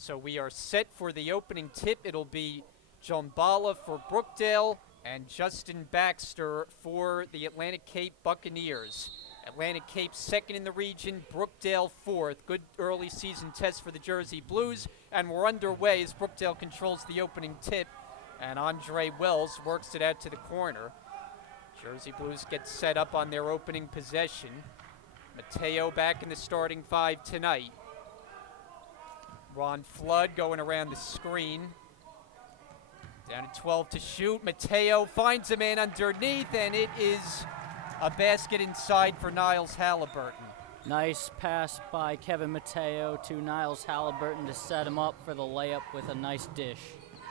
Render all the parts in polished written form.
So we are set for the opening tip. It'll be Jambala for Brookdale and Justin Baxter for the Atlantic Cape Buccaneers. Atlantic Cape second in the region, Brookdale fourth. Good early season test for the Jersey Blues, and we're underway as Brookdale controls the opening tip, and Andre Wells works it out to the corner. Jersey Blues get set up on their opening possession. Mateo back in the starting five tonight. Ron Flood going around the screen. Down to 12 to shoot. Mateo finds a man underneath, and it is a basket inside for Niles Halliburton. Nice pass by Kevin Mateo to Niles Halliburton to set him up for the layup with a nice dish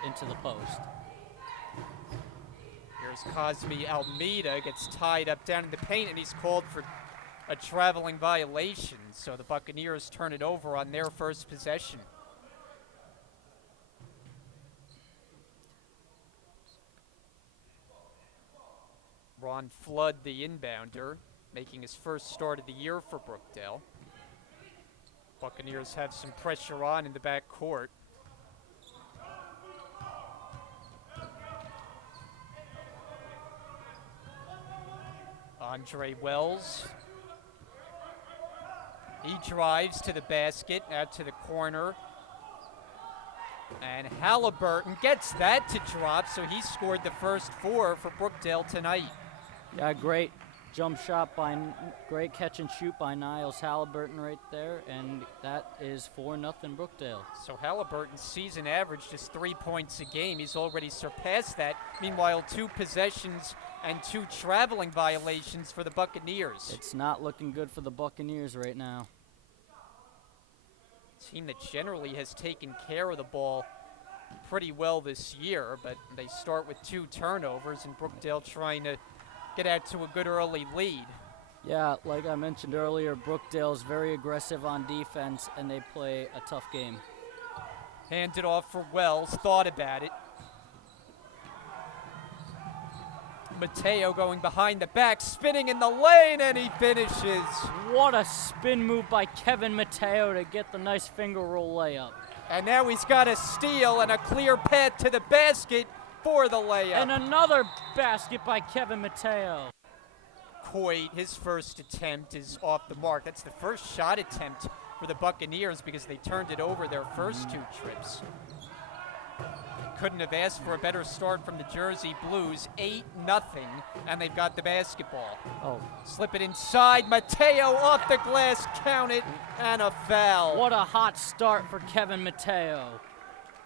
into the post. Here's Cosme Almeida, gets tied up down in the paint, and he's called for a traveling violation. So the Buccaneers turn it over on their first possession. Ron Flood, the inbounder, making his first start of the year for Brookdale. Buccaneers have some pressure on in the back court. Andre Wells. He drives to the basket, out to the corner. And Halliburton gets that to drop, so he scored the first four for Brookdale tonight. Yeah, great jump shot great catch and shoot by Niles Halliburton right there, and that is 4-0 Brookdale. So Halliburton's season average just 3 points a game. He's already surpassed that. Meanwhile, 2 possessions and 2 traveling violations for the Buccaneers. It's not looking good for the Buccaneers right now. Team that generally has taken care of the ball pretty well this year, but they start with 2 turnovers, and Brookdale trying to get out to a good early lead. Yeah, like I mentioned earlier, Brookdale's very aggressive on defense, and they play a tough game. Handed off for Wells, thought about it. Mateo going behind the back, spinning in the lane, and he finishes. What a spin move by Kevin Mateo to get the nice finger roll layup. And now he's got a steal and a clear path to the basket for the layup. And another basket by Kevin Mateo. Coit, his first attempt is off the mark. That's the first shot attempt for the Buccaneers because they turned it over their first 2 trips. Couldn't have asked for a better start from the Jersey Blues. 8-0, and they've got the basketball. Oh. Slip it inside. Mateo off the glass, count it, and a foul. What a hot start for Kevin Mateo.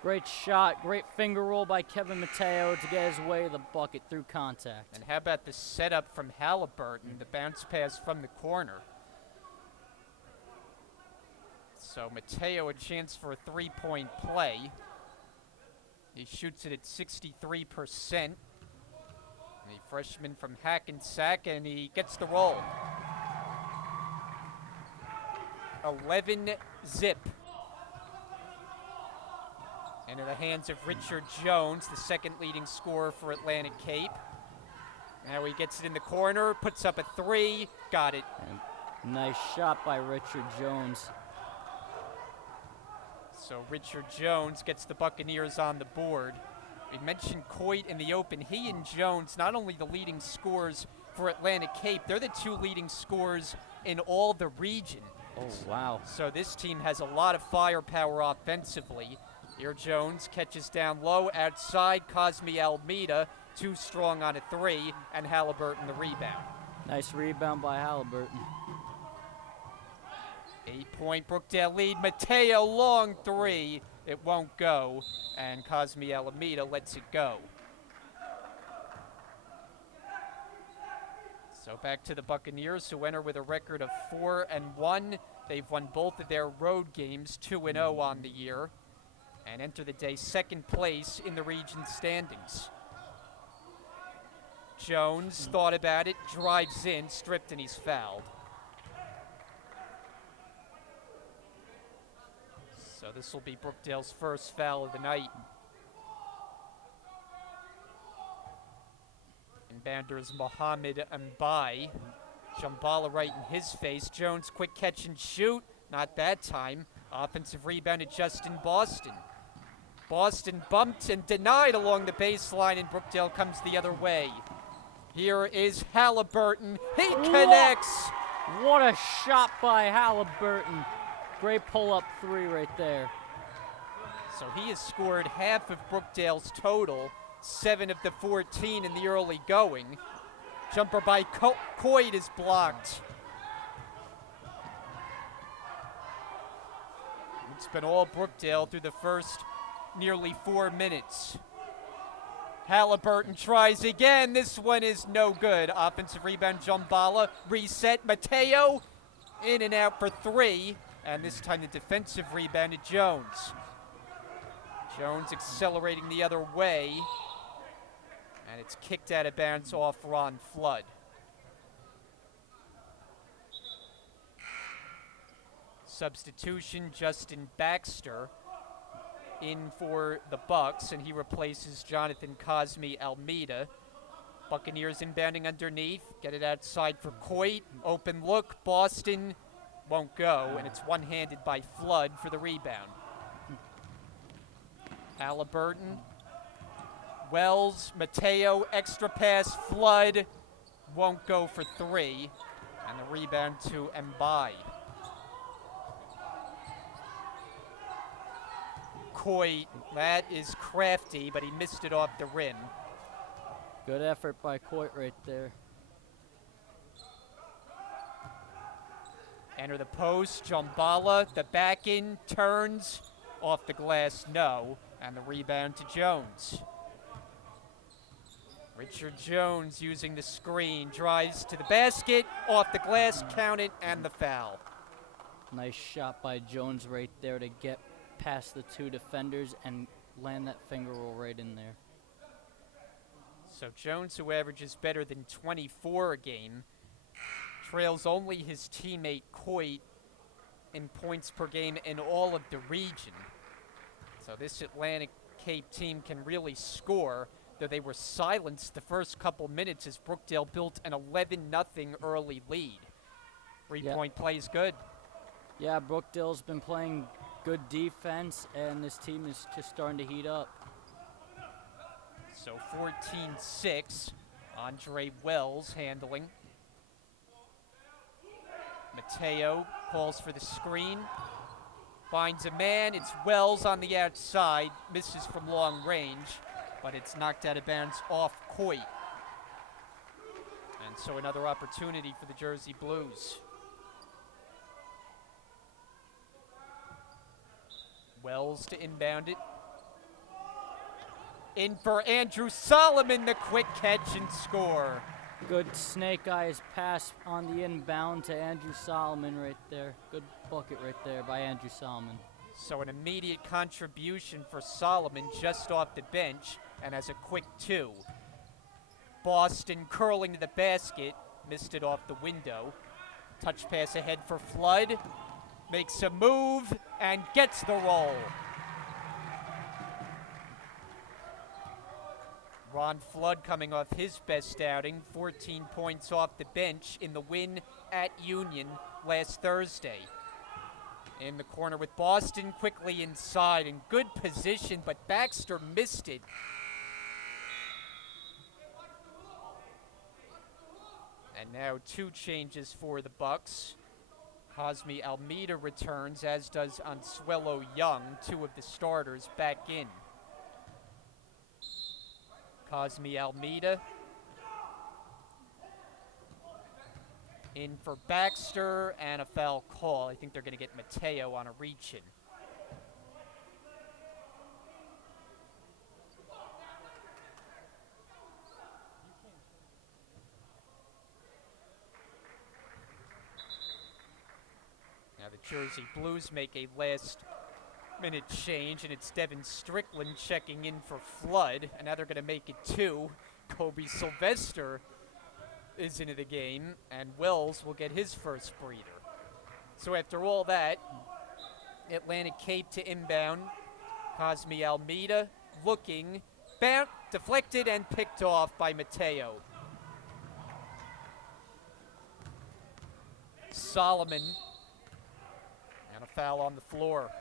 Great shot, great finger roll by Kevin Mateo to get his way to the bucket through contact. And how about the setup from Halliburton, the bounce pass from the corner. So Mateo a chance for a 3-point play. He shoots it at 63%. The freshman from Hackensack, and he gets the roll. 11-zip. Into the hands of Richard Jones, the second leading scorer for Atlantic Cape. Now he gets it in the corner, puts up a 3, got it. And nice shot by Richard Jones. So Richard Jones gets the Buccaneers on the board. We mentioned Coit in the open. He and Jones, not only the leading scorers for Atlantic Cape, they're the 2 leading scorers in all the region. Oh, wow. So this team has a lot of firepower offensively. Here Jones catches down low outside. Cosme Almeida, too strong on a 3, and Halliburton the rebound. Nice rebound by Halliburton. 8-point Brookdale lead. Mateo long 3. It won't go, and Cosme Almeida lets it go. So back to the Buccaneers, who enter with a record of 4-1. They've won both of their road games, 2-0 on the year, and enter the day second place in the region standings. Jones thought about it, drives in, stripped, and he's fouled. So this will be Brookdale's first foul of the night. Inbounder is Mohamed Mbai. Jambala right in his face. Jones quick catch and shoot. Not that time. Offensive rebound to Justin Boston. Boston bumped and denied along the baseline, and Brookdale comes the other way. Here is Halliburton. He connects. What a shot by Halliburton. Great pull-up three right there. So he has scored half of Brookdale's total, 7 of the 14 in the early going. Jumper by Coit is blocked. It's been all Brookdale through the first nearly 4 minutes. Halliburton tries again. This one is no good. Offensive rebound, Jumbala. Reset, Mateo. In and out for 3. And this time the defensive rebound to Jones. Jones accelerating the other way. And it's kicked out of bounds off Ron Flood. Substitution, Justin Baxter in for the Bucks, and he replaces Jonathan Cosme Almeida. Buccaneers inbounding underneath. Get it outside for Coit. Open look. Boston won't go, and it's one-handed by Flood for the rebound. Halliburton. Wells, Mateo, extra pass, Flood won't go for 3. And the rebound to Mbai. Coit, that is crafty, but he missed it off the rim. Good effort by Coit right there. Enter the post, Jumbala, the back in, turns, off the glass, no, and the rebound to Jones. Richard Jones using the screen, drives to the basket, off the glass, count it, and the foul. Nice shot by Jones right there to get past the 2 defenders and land that finger roll right in there. So Jones, who averages better than 24 a game, trails only his teammate Coit in points per game in all of the region. So this Atlantic Cape team can really score, though they were silenced the first couple minutes as Brookdale built an 11-0 early lead. Three-point play is good. Yeah, Brookdale's been playing good defense, and this team is just starting to heat up. So 14-6, Andre Wells handling. Mateo calls for the screen, finds a man, it's Wells on the outside, misses from long range, but it's knocked out of bounds off Coit. And so another opportunity for the Jersey Blues. Wells to inbound it. In for Andrew Solomon, the quick catch and score. Good snake eyes pass on the inbound to Andrew Solomon right there. Good bucket right there by Andrew Solomon. So an immediate contribution for Solomon just off the bench and as a quick 2. Boston curling to the basket, missed it off the window. Touch pass ahead for Flood. Makes a move and gets the roll. Ron Flood coming off his best outing, 14 points off the bench in the win at Union last Thursday. In the corner with Boston, quickly inside in good position, but Baxter missed it. And now 2 changes for the Bucks. Cosme Almeida returns, as does Ansuelo Young, 2 of the starters back in. Cosme Almeida in for Baxter and a foul call. I think they're going to get Mateo on a reach-in. Now the Jersey Blues make a last-minute change, and it's Devin Strickland checking in for Flood, and now they're going to make it 2. Colby Sylvester is into the game, and Wells will get his first breather. So after all that, Atlantic Cape to inbound. Cosme Almeida looking, deflected and picked off by Mateo. Solomon. And a foul on the floor.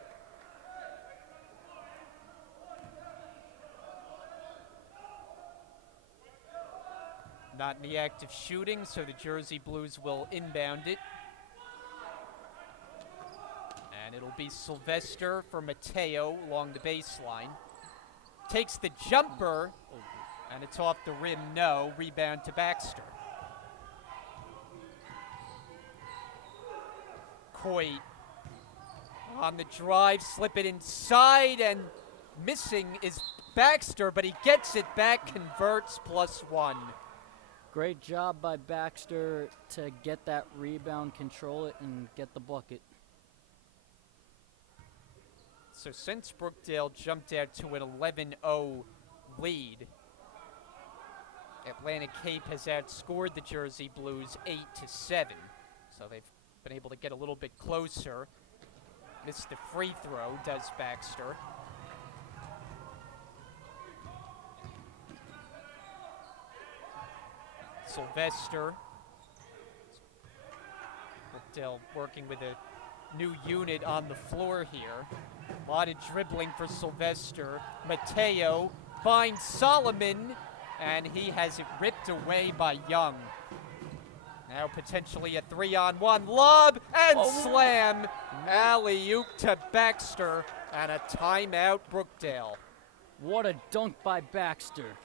Not in the act of shooting, so the Jersey Blues will inbound it. And it'll be Sylvester for Mateo along the baseline. Takes the jumper, and it's off the rim, no. Rebound to Baxter. Coit on the drive, slip it inside, and missing is Baxter, but he gets it back, converts, +1. Great job by Baxter to get that rebound, control it, and get the bucket. So since Brookdale jumped out to an 11-0 lead, Atlantic Cape has outscored the Jersey Blues 8-7. So they've been able to get a little bit closer. Missed the free throw, does Baxter. Sylvester. Brookdale working with a new unit on the floor here. A lot of dribbling for Sylvester. Mateo finds Solomon, and he has it ripped away by Young. Now potentially a 3-on-1 lob and slam. Alley-oop to Baxter, and a timeout Brookdale. What a dunk by Baxter.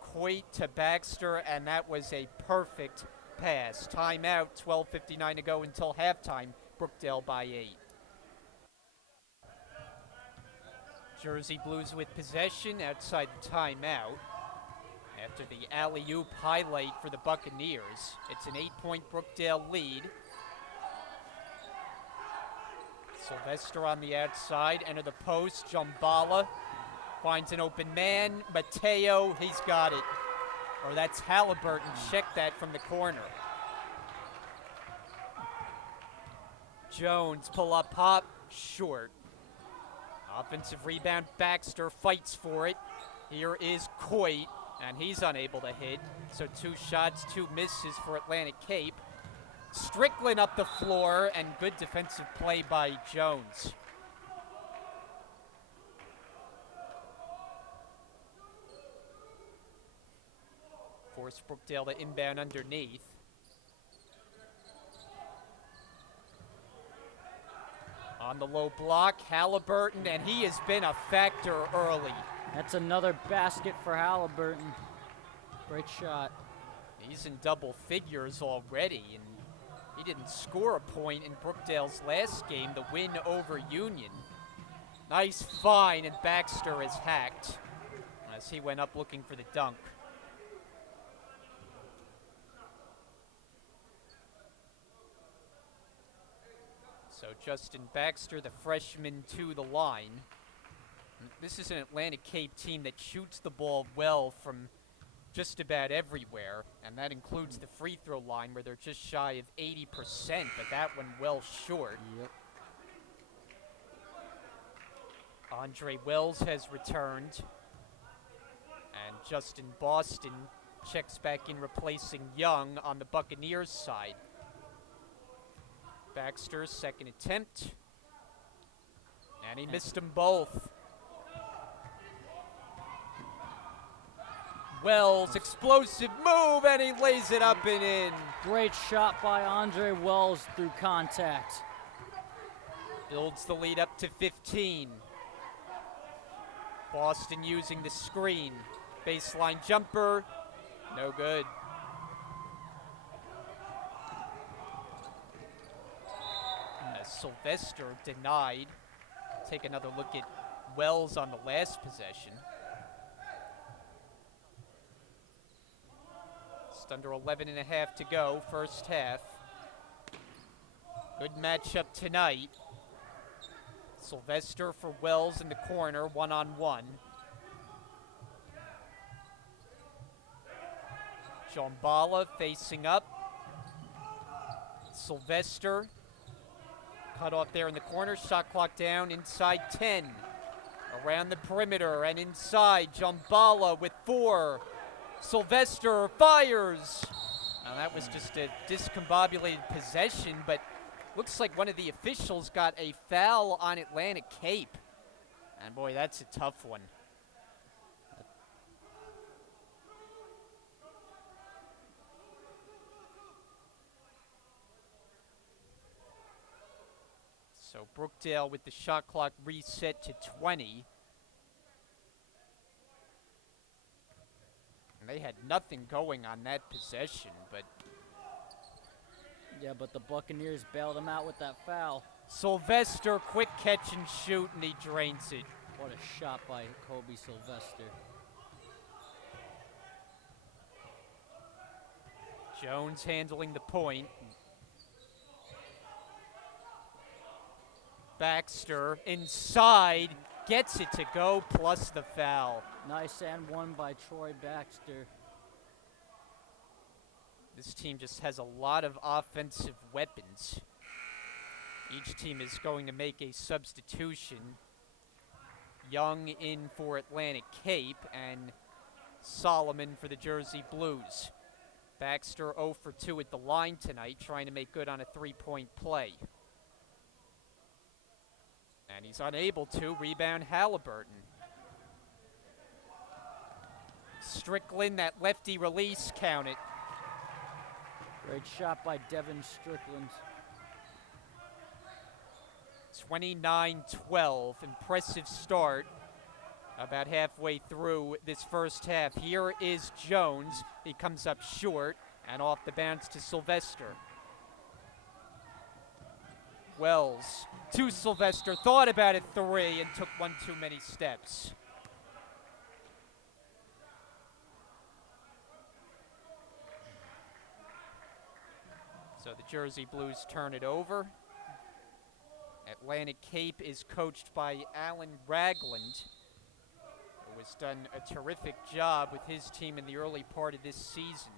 Coit to Baxter, and that was a perfect pass. Timeout, 12:59 to go until halftime. Brookdale by 8. Jersey Blues with possession outside the timeout. After the alley-oop highlight for the Buccaneers, it's an 8-point Brookdale lead. Sylvester on the outside, enter the post. Jumbala finds an open man. Mateo, he's got it. Or that's Halliburton. Check that from the corner. Jones, pull up, hop, short. Offensive rebound, Baxter fights for it. Here is Coit, and he's unable to hit. So 2 shots, 2 misses for Atlantic Cape. Strickland up the floor, and good defensive play by Jones. Force Brookdale to inbound underneath. On the low block, Halliburton, and he has been a factor early. That's another basket for Halliburton. Great shot. He's in double figures already, and he didn't score a point in Brookdale's last game, the win over Union. Nice find, and Baxter is hacked as he went up looking for the dunk. So Justin Baxter, the freshman, to the line. This is an Atlantic Cape team that shoots the ball well from just about everywhere, and that includes the free throw line where they're just shy of 80%, but that one well short. Yep. Andre Wells has returned, and Justin Boston checks back in, replacing Young on the Buccaneers side. Baxter's second attempt, and he missed them both. Wells, explosive move, and he lays it up and in. Great shot by Andre Wells through contact. Builds the lead up to 15. Boston using the screen. Baseline jumper, no good. Sylvester denied. Take another look at Wells on the last possession. Just under 11 and a half to go, first half. Good matchup tonight. Sylvester for Wells in the corner, 1-on-1. Jumbala facing up. Sylvester cut off there in the corner, shot clock down, inside 10. Around the perimeter and inside, Jumbala with 4. Sylvester fires. Now that was just a discombobulated possession, but Looks like one of the officials got a foul on Atlantic Cape. And boy, that's a tough one. So Brookdale with the shot clock reset to 20. And they had nothing going on that possession, but... Yeah, but the Buccaneers bailed them out with that foul. Sylvester, quick catch and shoot, and he drains it. What a shot by Colby Sylvester. Jones handling the point. Baxter inside, gets it to go, plus the foul. Nice and one by Troy Baxter. This team just has a lot of offensive weapons. Each team is going to make a substitution. Young in for Atlantic Cape and Solomon for the Jersey Blues. Baxter 0 for 2 at the line tonight, trying to make good on a three-point play. And he's unable to. Rebound Halliburton. Strickland, that lefty release, count it. Great shot by Devin Strickland. 29-12, impressive start about halfway through this first half. Here is Jones. He comes up short and off the bounce to Sylvester. Wells to Sylvester, thought about it three and took one too many steps. So the Jersey Blues turn it over. Atlantic Cape is coached by Alan Ragland, who has done a terrific job with his team in the early part of this season.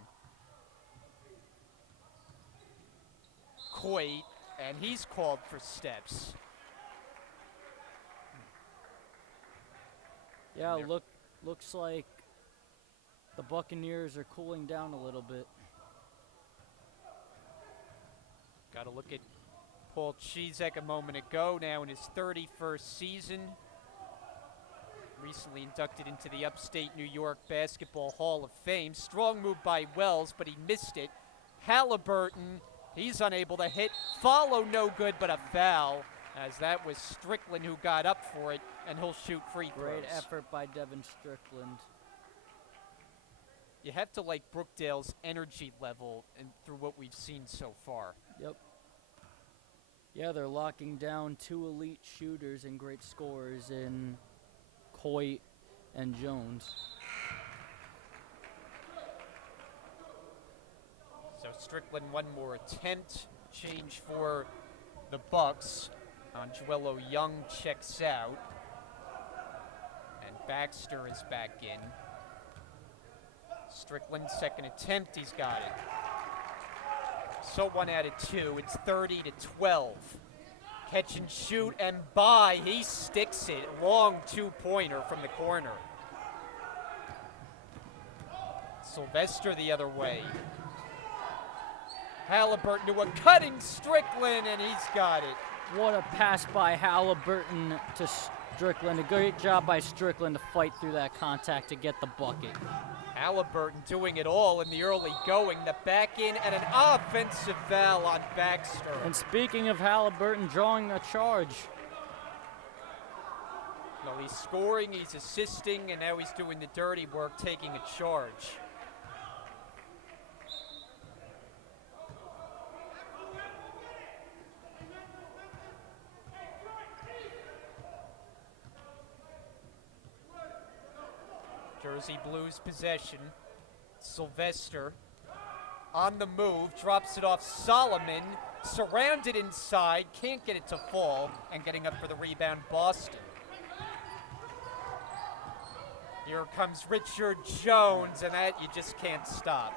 Coit, and he's called for steps. Yeah, looks like the Buccaneers are cooling down a little bit. Got to look at Paul Chizek a moment ago, now in his 31st season. Recently inducted into the Upstate New York Basketball Hall of Fame. Strong move by Wells, but he missed it. Halliburton, he's unable to hit. Follow no good, but a foul, as that was Strickland who got up for it, and he'll shoot free throws. Great effort by Devin Strickland. You have to like Brookdale's energy level and through what we've seen so far. Yep. Yeah, they're locking down two elite shooters and great scorers in Coit and Jones. So Strickland one more attempt. Change for the Bucks. Angelello Young checks out. And Baxter is back in. Strickland second attempt, he's got it. So 1 out of 2, it's 30-12. Catch and shoot, and he sticks it. Long two-pointer from the corner. Sylvester the other way. Halliburton to a cutting Strickland, and he's got it. What a pass by Halliburton to Strickland. A great job by Strickland to fight through that contact to get the bucket. Halliburton doing it all in the early going. The back in and an offensive foul on Baxter. And speaking of Halliburton drawing a charge. Well, he's scoring, he's assisting, and now he's doing the dirty work, taking a charge. Jersey Blues possession. Sylvester on the move, drops it off Solomon, surrounded inside, can't get it to fall, and getting up for the rebound, Boston. Here comes Richard Jones, and that you just can't stop.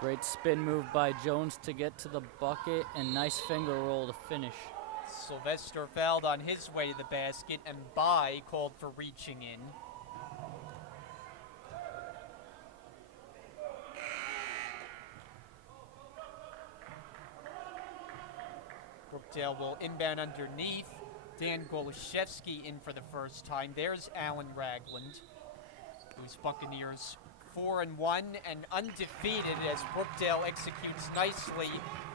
Great spin move by Jones to get to the bucket, and nice finger roll to finish. Sylvester fouled on his way to the basket, and called for reaching in. Brookdale will inbound underneath. Dan Goloszewski in for the first time. There's Alan Ragland, whose Buccaneers 4-1 and undefeated as Brookdale executes nicely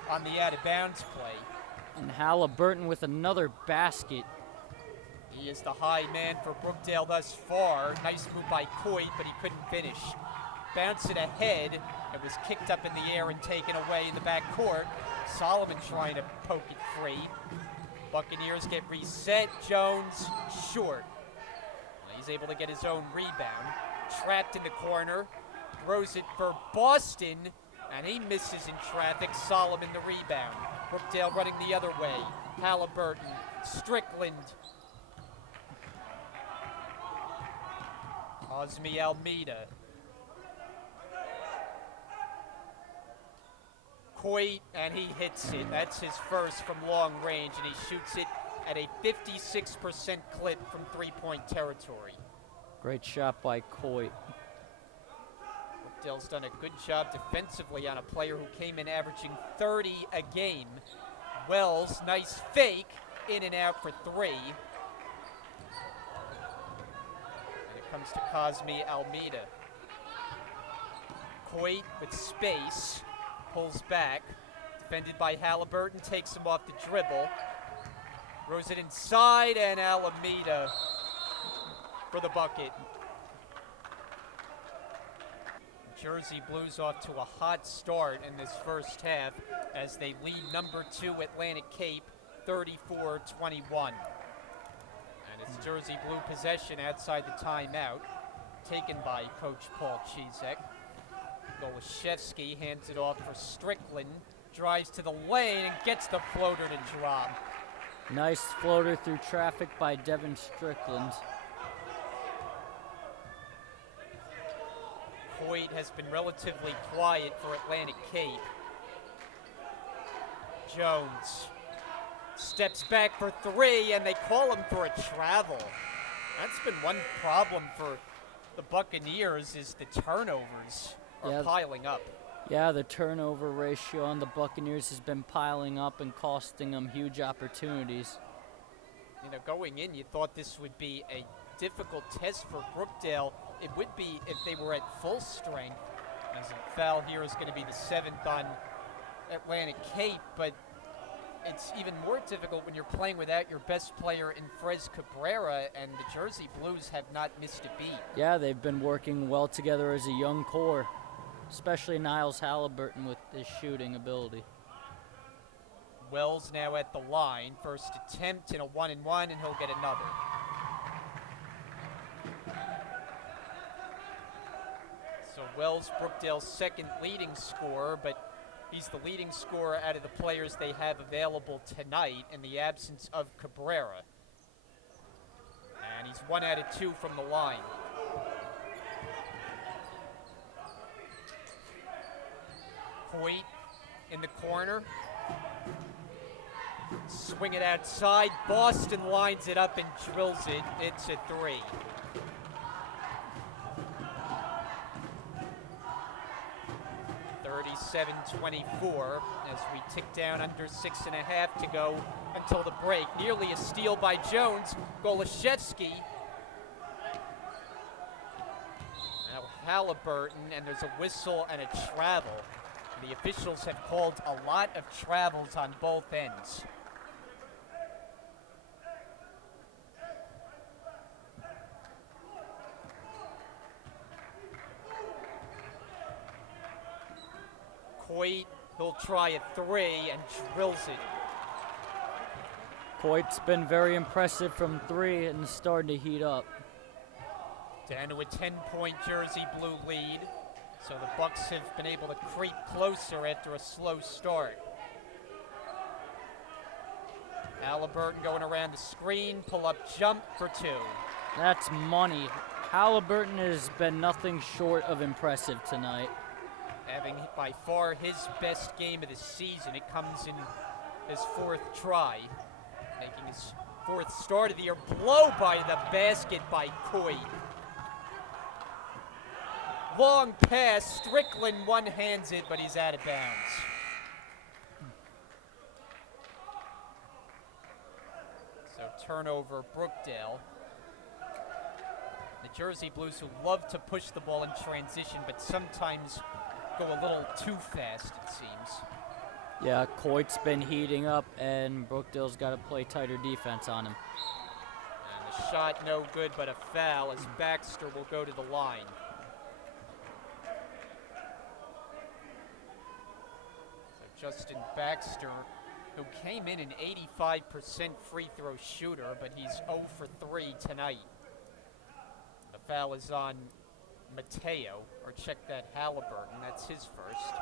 on the out-of-bounds play. And Halliburton with another basket. He is the high man for Brookdale thus far. Nice move by Coit, but he couldn't finish. Bounce it ahead. It was kicked up in the air and taken away in the backcourt. Solomon trying to poke it free. Buccaneers get reset. Jones short. He's able to get his own rebound. Trapped in the corner. Throws it for Boston. And he misses in traffic. Solomon the rebound. Brookdale running the other way. Halliburton. Strickland. Cosme Almeida. Coit, and he hits it. That's his first from long range, and he shoots it at a 56% clip from three-point territory. Great shot by Coit. Brookdale's done a good job defensively on a player who came in averaging 30 a game. Wells, nice fake, in and out for three. And it comes to Cosme Almeida. Coit with space. Pulls back, defended by Halliburton, takes him off the dribble, throws it inside, and Alameda for the bucket. Jersey Blues off to a hot start in this first half as they lead number 2 Atlantic Cape 34-21. And it's Jersey Blue possession outside the timeout, taken by Coach Paul Chizek. Goloszewski hands it off for Strickland, drives to the lane and gets the floater to drop. Nice floater through traffic by Devin Strickland. Coit has been relatively quiet for Atlantic Cape. Jones steps back for three, and they call him for a travel. That's been one problem for the Buccaneers, is the turnovers are piling up. Yeah, the turnover ratio on the Buccaneers has been piling up and costing them huge opportunities. You know, going in, you thought this would be a difficult test for Brookdale. It would be if they were at full strength, as a foul here is going to be the 7th on Atlantic Cape, but it's even more difficult when you're playing without your best player in Frez Cabrera, and the Jersey Blues have not missed a beat. Yeah, they've been working well together as a young core, especially Niles Halliburton with his shooting ability. Wells now at the line. First attempt in a 1-and-1, and he'll get another. So Wells, Brookdale's second leading scorer, but he's the leading scorer out of the players they have available tonight in the absence of Cabrera. And he's 1 out of 2 from the line. Coit in the corner. Swing it outside. Boston lines it up and drills it. It's a 3. (37-24) as we tick down under 6.5 to go until the break. Nearly a steal by Jones. Goloszewski. Now Halliburton, and there's a whistle and a travel. The officials have called a lot of travels on both ends. Coit, he'll try a 3 and drills it. Coit's been very impressive from 3 and starting to heat up. Down to a 10-point Jersey Blue lead. So the Bucks have been able to creep closer after a slow start. Halliburton going around the screen, pull-up jump for 2. That's money. Halliburton has been nothing short of impressive tonight. Having by far his best game of the season. It comes in his 4th try, making his 4th start of the year. Blow by the basket by Coit. Long pass, Strickland one-hands it, but he's out of bounds. So turnover, Brookdale. The Jersey Blues, who love to push the ball in transition, but sometimes go a little too fast, it seems. Yeah, Coit's been heating up, and Brookdale's got to play tighter defense on him. And the shot no good, but a foul as Baxter will go to the line. So Justin Baxter, who came in an 85% free throw shooter, but he's 0 for 3 tonight. The foul is on Mateo, or check that, Halliburton. That's his first.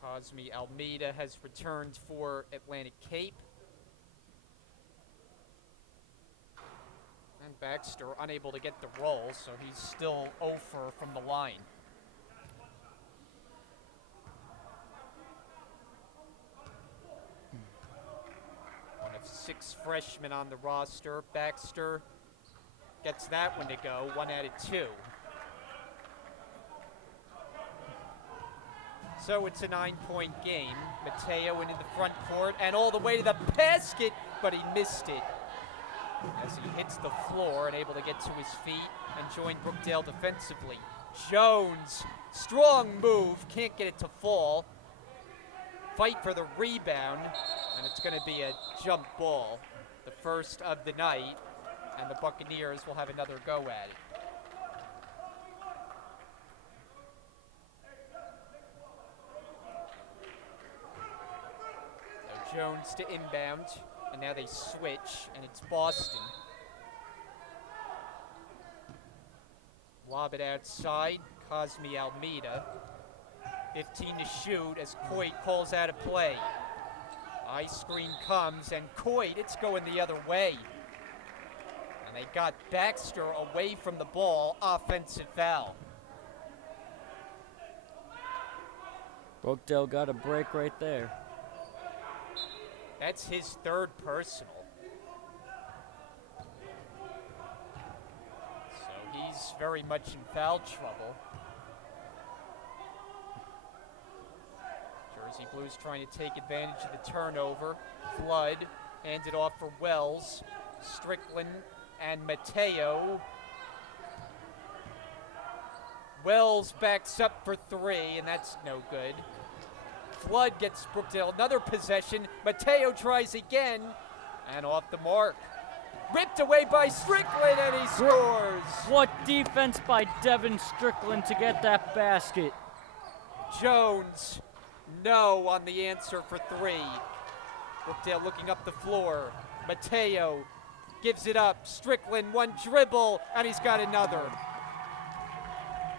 Cosme Almeida has returned for Atlantic Cape. And Baxter unable to get the roll, so he's still 0 for from the line. One of 6 freshmen on the roster. Baxter gets that one to go, 1 out of 2. So it's a 9-point game. Mateo into the front court and all the way to the basket, but he missed it as he hits the floor and able to get to his feet and join Brookdale defensively. Jones, strong move, can't get it to fall. Fight for the rebound, and it's going to be a jump ball, the first of the night, and the Buccaneers will have another go at it. So Jones to inbound, and now they switch, and it's Boston. Lob it outside, Cosme Almeida. 15 to shoot as Coit calls out a play. Eye screen comes, and Coit, it's going the other way. And they got Baxter away from the ball, offensive foul. Brookdale got a break right there. That's his 3rd personal. So he's very much in foul trouble. Jersey Blues trying to take advantage of the turnover. Flood handed off for Wells. Strickland and Mateo. Wells backs up for 3, and that's no good. Flood gets Brookdale another possession. Mateo tries again, and off the mark. Ripped away by Strickland, and he scores! What defense by Devin Strickland to get that basket. Jones, no on the answer for 3. Brookdale looking up the floor. Mateo gives it up. Strickland, 1 dribble, and he's got another.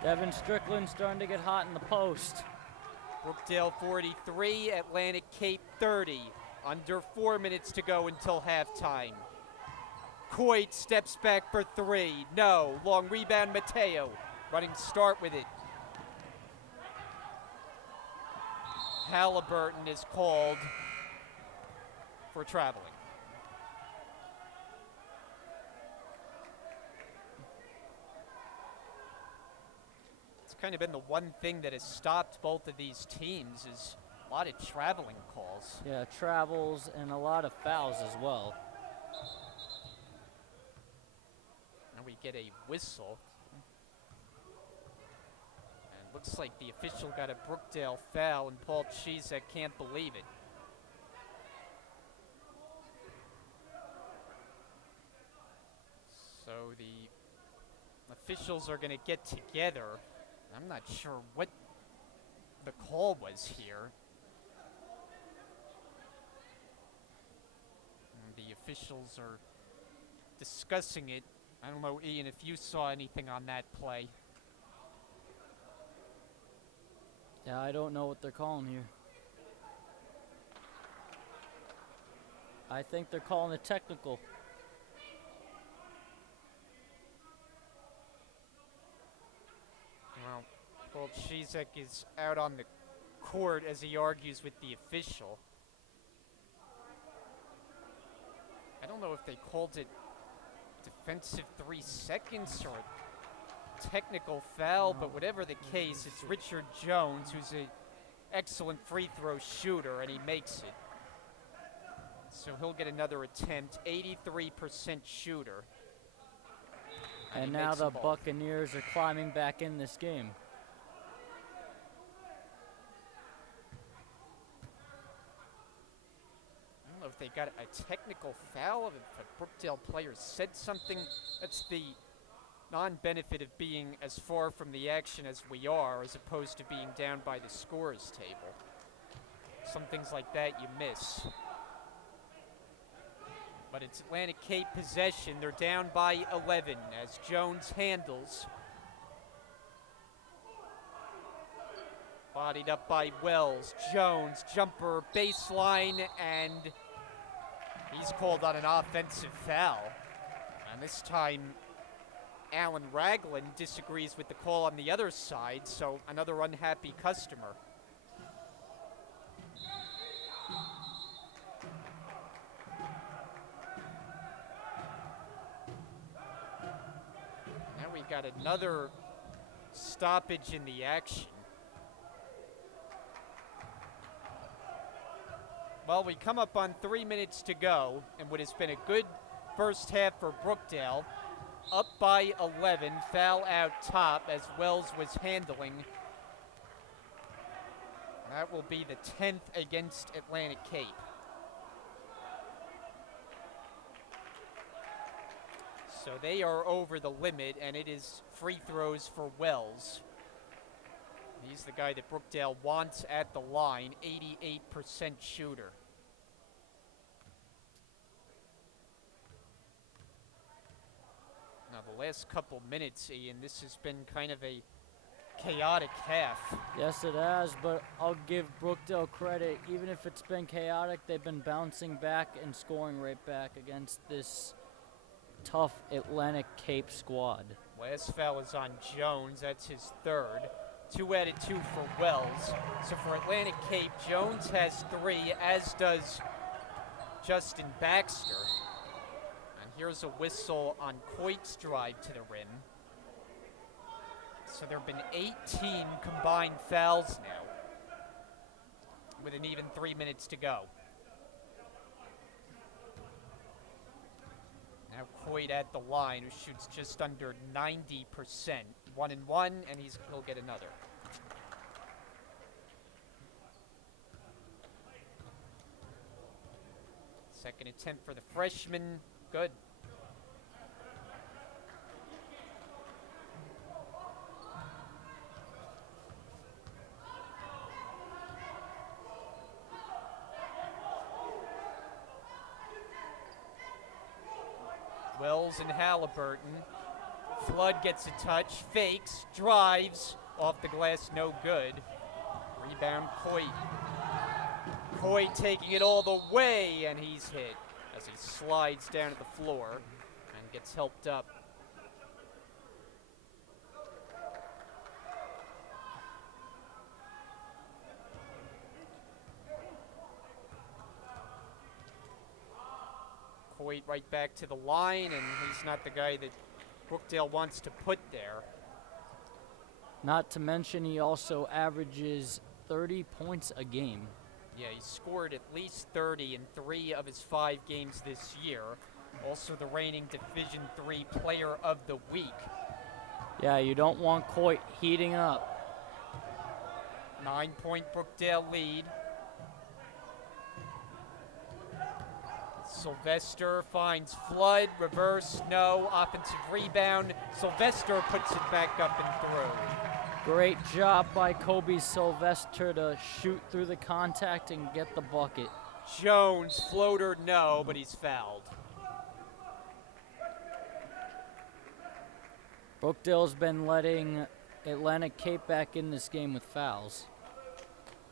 Devin Strickland starting to get hot in the post. Brookdale 43, Atlantic Cape 30. Under 4 minutes to go until halftime. Coit steps back for 3. No. Long rebound, Mateo. Running start with it. Halliburton is called for traveling. Kind of been the one thing that has stopped both of these teams is a lot of traveling calls. Yeah, travels and a lot of fouls as well. Now we get a whistle. And looks like the official got a Brookdale foul, and Paul Chizek can't believe it. So the officials are going to get together. I'm not sure what the call was here. And the officials are discussing it. I don't know, Ian, if you saw anything on that play. Yeah, I don't know what they're calling here. I think they're calling a technical. Well, Paul Chizek is out on the court as he argues with the official. I don't know if they called it defensive 3 seconds or technical foul, but whatever the case, it's Richard Jones, who's a excellent free throw shooter, and he makes it. So he'll get another attempt, 83% shooter. And now the Buccaneers are climbing back in this game. I don't know if they got a technical foul, if a Brookdale player said something. That's the non-benefit of being as far from the action as we are, as opposed to being down by the scorer's table. Some things like that you miss. But it's Atlantic Cape possession. They're down by 11 as Jones handles. Bodied up by Wells. Jones, jumper, baseline, and he's called on an offensive foul. And this time, Alan Ragland disagrees with the call on the other side, so another unhappy customer. Now we got another stoppage in the action. Well, we come up on 3 minutes to go, and what has been a good first half for Brookdale. Up by 11, foul out top as Wells was handling. That will be the 10th against Atlantic Cape. So they are over the limit, and it is free throws for Wells. He's the guy that Brookdale wants at the line, 88% shooter. Now, the last couple minutes, Ian, this has been kind of a chaotic half. Yes, it has, but I'll give Brookdale credit. Even if it's been chaotic, they've been bouncing back and scoring right back against this tough Atlantic Cape squad. Last foul is on Jones. That's his third. 2 out of 2 for Wells. So for Atlantic Cape, Jones has 3, as does Justin Baxter. And here's a whistle on Coit's drive to the rim. So there have been 18 combined fouls now, with an even 3 minutes to go. Now Coit at the line, who shoots just under 90%. 1 and 1, and he'll get another. Second attempt for the freshman. Good. Wells and Halliburton. Flood gets a touch, fakes, drives, off the glass, no good. Rebound, Coit. Coit taking it all the way, and he's hit as he slides down to the floor and gets helped up. Coit right back to the line, and he's not the guy that Brookdale wants to put there. Not to mention he also averages 30 points a game. Yeah, he scored at least 30 in 3 of his 5 games this year. Also the reigning Division III Player of the Week. Yeah, you don't want Coit heating up. 9-point Brookdale lead. Sylvester finds Flood, reverse, no, offensive rebound. Sylvester puts it back up and through. Great job by Colby Sylvester to shoot through the contact and get the bucket. Jones, floater, no, but he's fouled. Brookdale's been letting Atlantic Cape back in this game with fouls.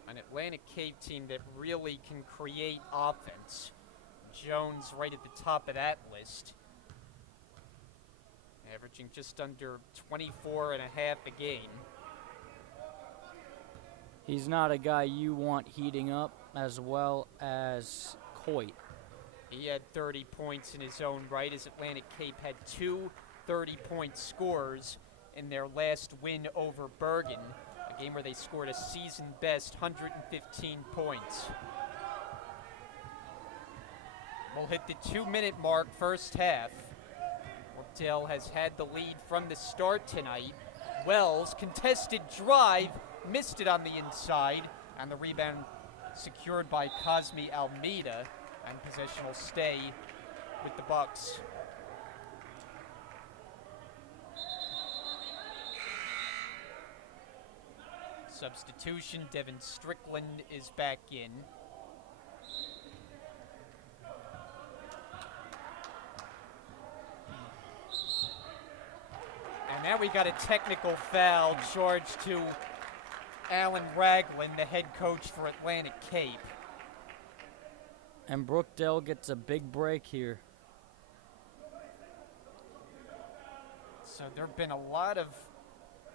An Atlantic Cape team that really can create offense. Jones right at the top of that list, averaging just under 24 and a half a game. He's not a guy you want heating up, as well as Coit. He had 30 points in his own right, as Atlantic Cape had 2 30-point scores in their last win over Bergen game where they scored a season-best 115 points. We'll hit the 2-minute mark first half. Brookdale has had the lead from the start tonight. Wells, contested drive, missed it on the inside, and the rebound secured by Cosme Almeida, and possession will stay with the Bucks. Substitution, Devin Strickland is back in. And now we got a technical foul charged to Alan Ragland, the head coach for Atlantic Cape. And Brookdale gets a big break here. So there have been a lot of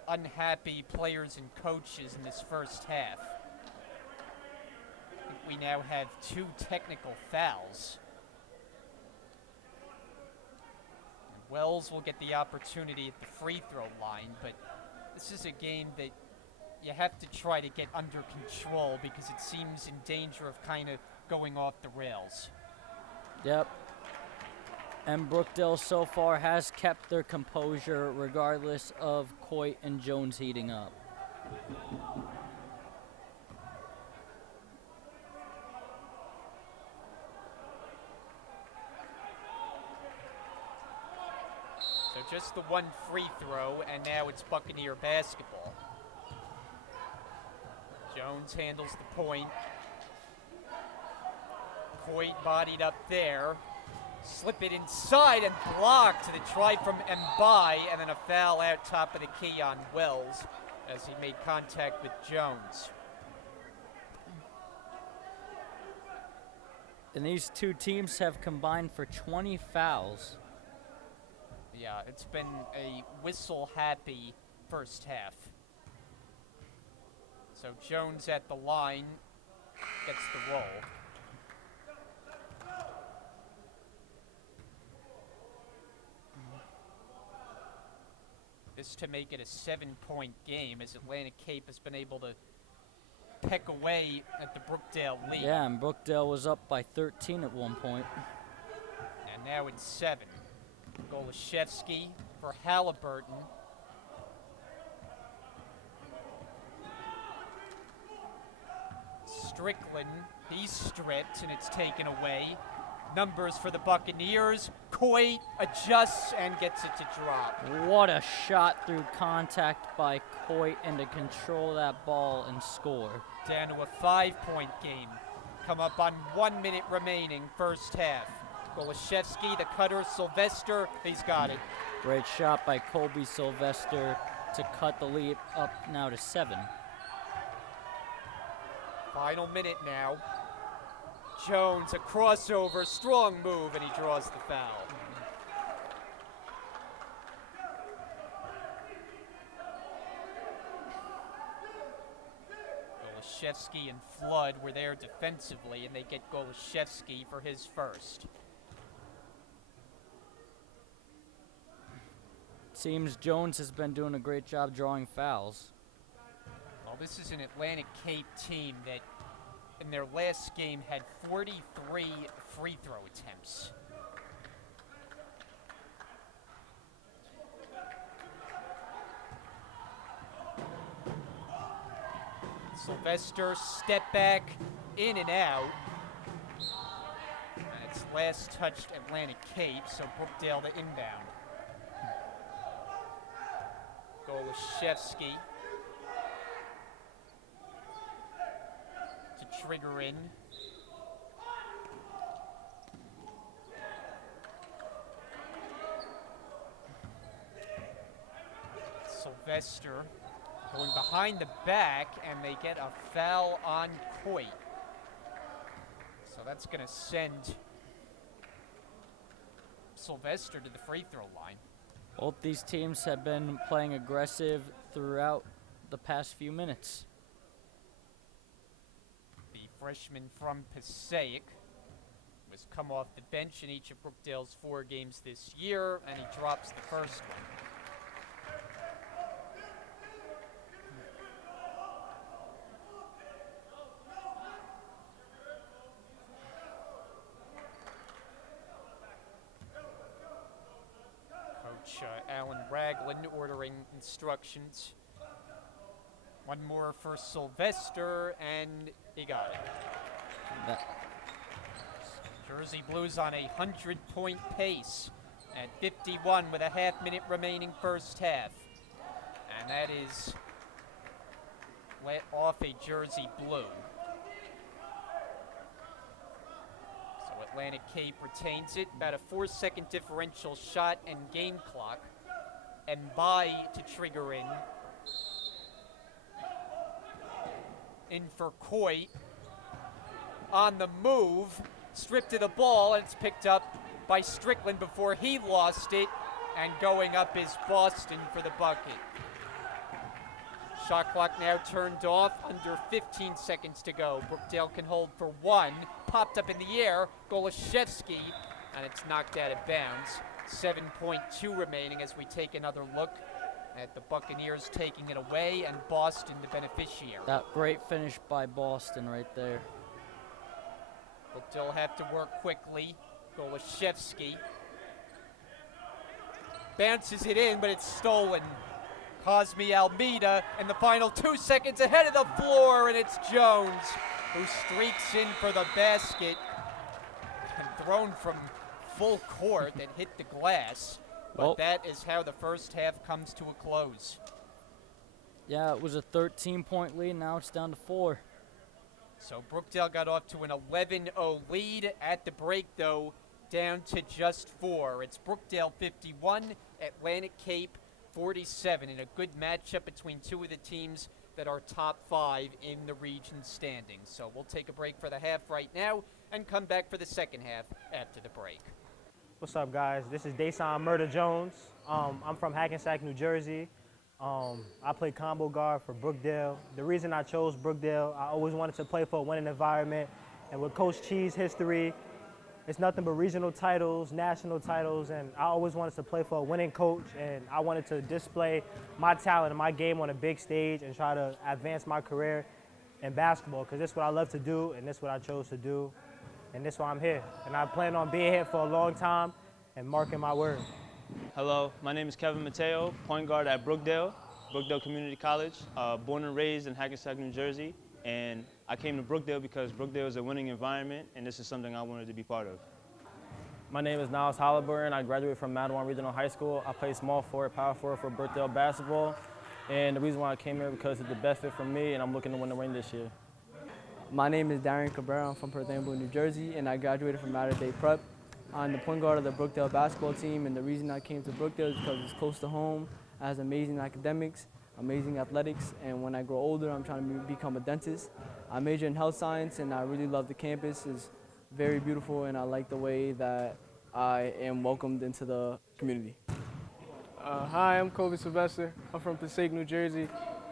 unhappy players and coaches in this first half. I think we now have 2 technical fouls. And Wells will get the opportunity at the free throw line, but this is a game that you have to try to get under control because it seems in danger of kind of going off the rails. Yep. And Brookdale so far has kept their composure regardless of Coit and Jones heating up. So just the 1 free throw, and now it's Buccaneer basketball. Jones handles the point. Coit bodied up there. Slip it inside and blocked. The try from Mbai, and then a foul out top of the key on Wells as he made contact with Jones. And these 2 teams have combined for 20 fouls. Yeah, it's been a whistle-happy first half. So Jones at the line gets the roll. This to make it a 7-point game as Atlantic Cape has been able to peck away at the Brookdale lead. Yeah, and Brookdale was up by 13 at one point. And now it's 7. Golashevsky for Halliburton. Strickland, he's stripped and it's taken away. Numbers for the Buccaneers. Coit adjusts and gets it to drop. What a shot through contact by Coit and to control that ball and score. Down to a 5-point game. Come up on 1 minute remaining, first half. Golashevsky, the cutter, Sylvester, he's got it. Great shot by Colby Sylvester to cut the lead up now to 7. Final minute now. Jones, a crossover, strong move, and he draws the foul. Golashevsky and Flood were there defensively, and they get Golashevsky for his first. Seems Jones has been doing a great job drawing fouls. Well, this is an Atlantic Cape team that in their last game had 43 free throw attempts. Sylvester, step back, in and out. And it's last touched Atlantic Cape, so Brookdale to inbound. Golashevsky to trigger in. Sylvester going behind the back, and they get a foul on Coit. So that's going to send Sylvester to the free throw line. Both these teams have been playing aggressive throughout the past few minutes. The freshman from Passaic was come off the bench in each of Brookdale's 4 games this year, and he drops the first one. coach, Alan Raglan, ordering instructions. One more for Sylvester, and he got it. Jersey Blues on a 100-point pace at 51 with a half-minute remaining first half. And that is let off a Jersey Blue. So Atlantic Cape retains it. About a 4-second differential shot and game clock. And by to trigger in. In for Coit. On the move. Stripped of the ball, and it's picked up by Strickland before he lost it. And going up is Boston for the bucket. Shot clock now turned off, under 15 seconds to go. Brookdale can hold for one. Popped up in the air, Golashevsky, and it's knocked out of bounds. 7.2 remaining as we take another look at the Buccaneers taking it away and Boston the beneficiary. That great finish by Boston right there. Brookdale have to work quickly. Golashevsky bounces it in, but it's stolen. Cosme Almeida in the final 2 seconds ahead of the floor, and it's Jones who streaks in for the basket and thrown from full court and hit the glass. But that is how the first half comes to a close. Yeah, it was a 13-point lead. Now it's down to 4. So Brookdale got off to an 11-0 lead at the break, though, down to just 4. It's Brookdale 51, Atlantic Cape 47 in a good matchup between two of the teams that are top 5 in the region standings. So we'll take a break for the half right now and come back for the second half after the break. What's up, guys? This is Dason Murder Jones. I'm from Hackensack, New Jersey. I play combo guard for Brookdale. The reason I chose Brookdale, I always wanted to play for a winning environment. And with Coach Chee's history, it's nothing but regional titles, national titles, and I always wanted to play for a winning coach, and I wanted to display my talent and my game on a big stage and try to advance my career in basketball, because this is what I love to do, and this is what I chose to do, and this is why I'm here. And I plan on being here for a long time and marking my word. Hello, my name is Kevin Mateo, point guard at Brookdale Community College, born and raised in Hackensack, New Jersey. And I came to Brookdale because Brookdale is a winning environment, and this is something I wanted to be part of. My name is Niles Halliburton. I graduated from Madawan Regional High School. I play small forward, power forward for Brookdale basketball. And the reason why I came here because it's the best fit for me, and I'm looking to win the ring this year. My name is Darian Cabrera. I'm from Perth Amboy, New Jersey, and I graduated from Mater Dei Prep. I'm the point guard of the Brookdale basketball team, and the reason I came to Brookdale is because it's close to home, it has amazing academics, amazing athletics, and when I grow older, I'm trying to become a dentist. I major in health science, and I really love the campus. It's very beautiful, and I like the way that I am welcomed into the community. Hi, I'm Colby Sylvester. I'm from Passaic, New Jersey,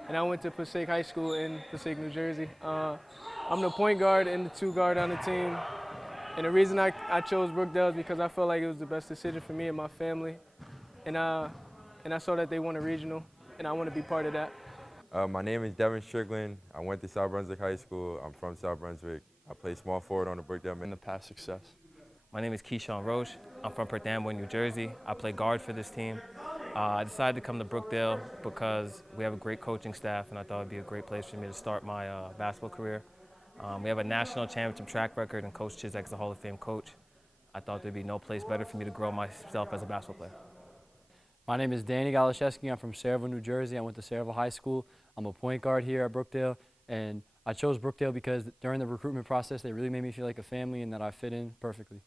and I went to Passaic High School in Passaic, New Jersey. I'm the point guard and the two guard on the team, and the reason I chose Brookdale is because I felt like it was the best decision for me and my family, and I saw that they won a regional, and I want to be part of that. My name is Devin Strickland. I went to South Brunswick High School. I'm from South Brunswick. I play small forward on the Brookdale. In the past success. My name is Keyshawn Roche. I'm from Perth Amboy, New Jersey. I play guard for this team. I decided to come to Brookdale because we have a great coaching staff, and I thought it would be a great place for me to start my basketball career. We have a national championship track record, and Coach Chizek's a Hall of Fame coach. I thought there'd be no place better for me to grow myself as a basketball player. My name is Danny Golashevsky. I'm from Sayreville, New Jersey. I went to Sayreville High School. I'm a point guard here at Brookdale, and I chose Brookdale because during the recruitment process, they really made me feel like a family and that I fit in perfectly.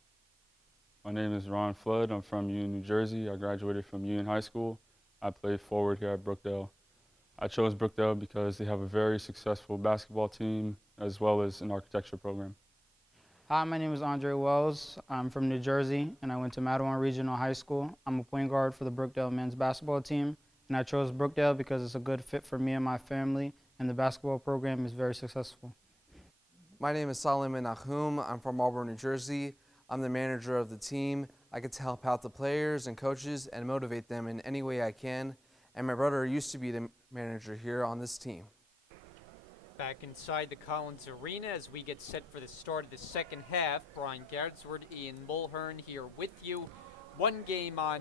My name is Ron Flood. I'm from Union, New Jersey. I graduated from Union High School. I played forward here at Brookdale. I chose Brookdale because they have a very successful basketball team as well as an architecture program. Hi, my name is Andre Wells. I'm from New Jersey, and I went to Madawan Regional High School. I'm a point guard for the Brookdale men's basketball team, and I chose Brookdale because it's a good fit for me and my family, and the basketball program is very successful. My name is Solomon Nahum. I'm from Marlboro, New Jersey. I'm the manager of the team. I get to help out the players and coaches and motivate them in any way I can, and my brother used to be the manager here on this team. Back inside the Collins Arena as we get set for the start of the second half. Brian Gardsworth, Ian Mulhern here with you. One game on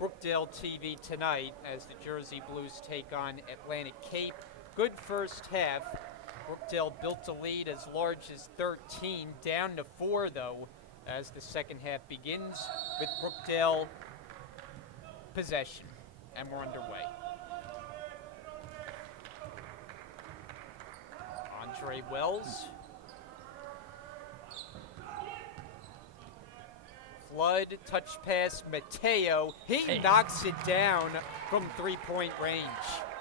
Brookdale TV tonight as the Jersey Blues take on Atlantic Cape. Good first half. Brookdale built a lead as large as 13, down to 4 though, as the second half begins with Brookdale possession. And we're underway. Andre Wells. Flood, touch pass, Mateo. He knocks it down from three-point range.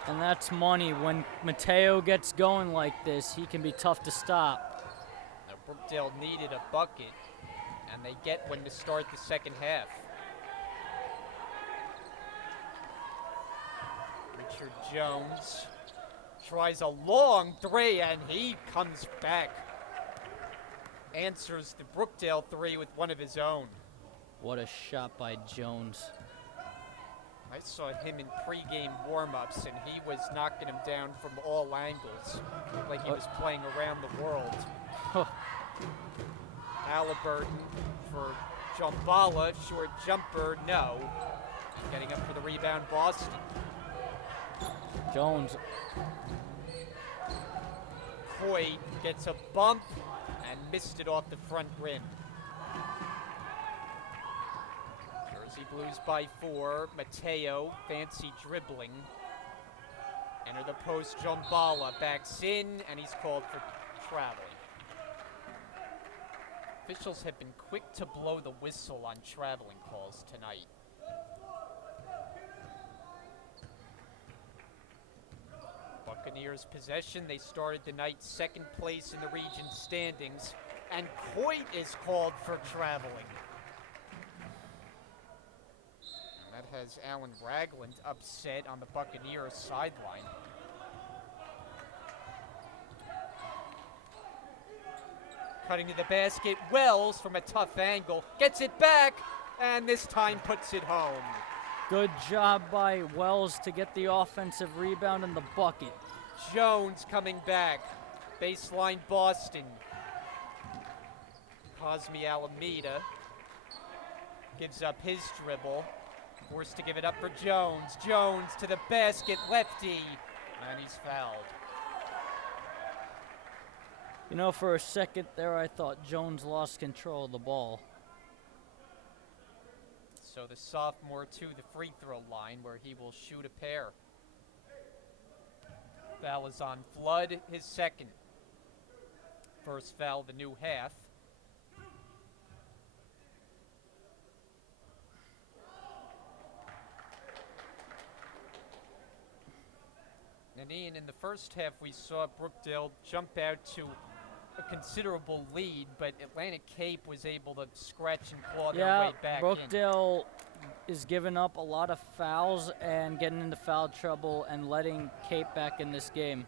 And that's money. When Mateo gets going like this, he can be tough to stop. Now, Brookdale needed a bucket, and they get one to start the second half. Richard Jones tries a long three, and he comes back. Answers the Brookdale three with one of his own. What a shot by Jones. I saw him in pregame warm-ups, and he was knocking him down from all angles, like he was playing around the world. Halliburton for Jumbala, short jumper, no. Getting up for the rebound, Boston. Jones. Coy gets a bump and missed it off the front rim. Jersey Blues by 4. Mateo, fancy dribbling. Enter the post, Jumbala backs in, and he's called for traveling. Officials have been quick to blow the whistle on traveling calls tonight. Buccaneers possession. They started the night second place in the region standings, and Coit is called for traveling. And that has Alan Ragland upset on the Buccaneers sideline. Cutting to the basket, Wells from a tough angle, gets it back, and this time puts it home. Good job by Wells to get the offensive rebound and the bucket. Jones coming back. Baseline Boston. Cosme Alameda gives up his dribble. Forced to give it up for Jones. Jones to the basket, lefty, and he's fouled. You know, for a second there, I thought Jones lost control of the ball. So the sophomore to the free throw line where he will shoot a pair. Foul is on Flood, his second. First foul of the new half. And Ian, in the first half we saw Brookdale jump out to a considerable lead, but Atlantic Cape was able to scratch and claw their way back Brookdale is giving up a lot of fouls and getting into foul trouble and letting Cape back in this game.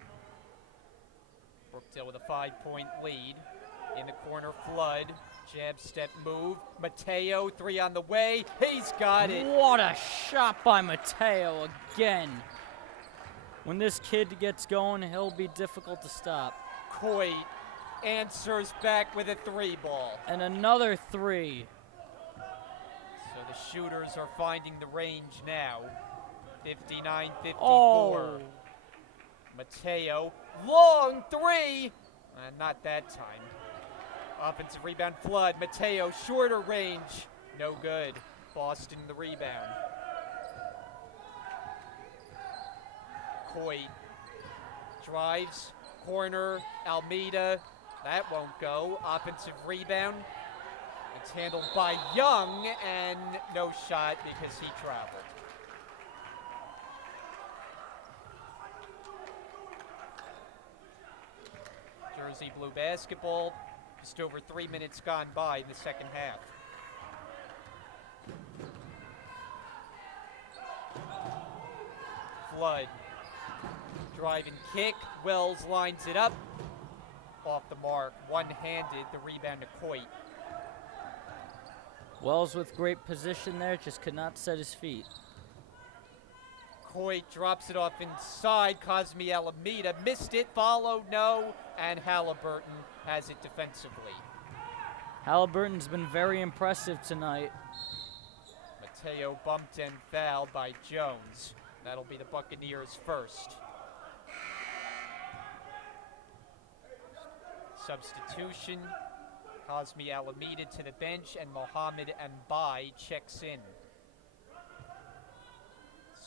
Brookdale with a 5-point lead. In the corner, Flood. Jab step move. Mateo, three on the way. He's got it. What a shot by Mateo again. When this kid gets going, he'll be difficult to stop. Coit answers back with a 3-ball. And another 3. So the shooters are finding the range now. 59-54. Oh. Mateo, long 3. Not that time. Offensive rebound, Flood. Mateo, shorter range. No good. Boston the rebound. Coit drives, corner, Almeida. That won't go. Offensive rebound. It's handled by Young, and no shot because he traveled. Jersey Blue basketball. Just over 3 minutes gone by in the second half. Flood. Drive and kick. Wells lines it up. Off the mark. One-handed. The rebound to Coit. Wells with great position there, just could not set his feet. Coit drops it off inside. Cosme Alameda missed it. Follow, no. And Halliburton has it defensively. Halliburton's been very impressive tonight. Mateo bumped and fouled by Jones. That'll be the Buccaneers' first. Substitution. Cosme Alameda to the bench, and Mohamed Mbai checks in.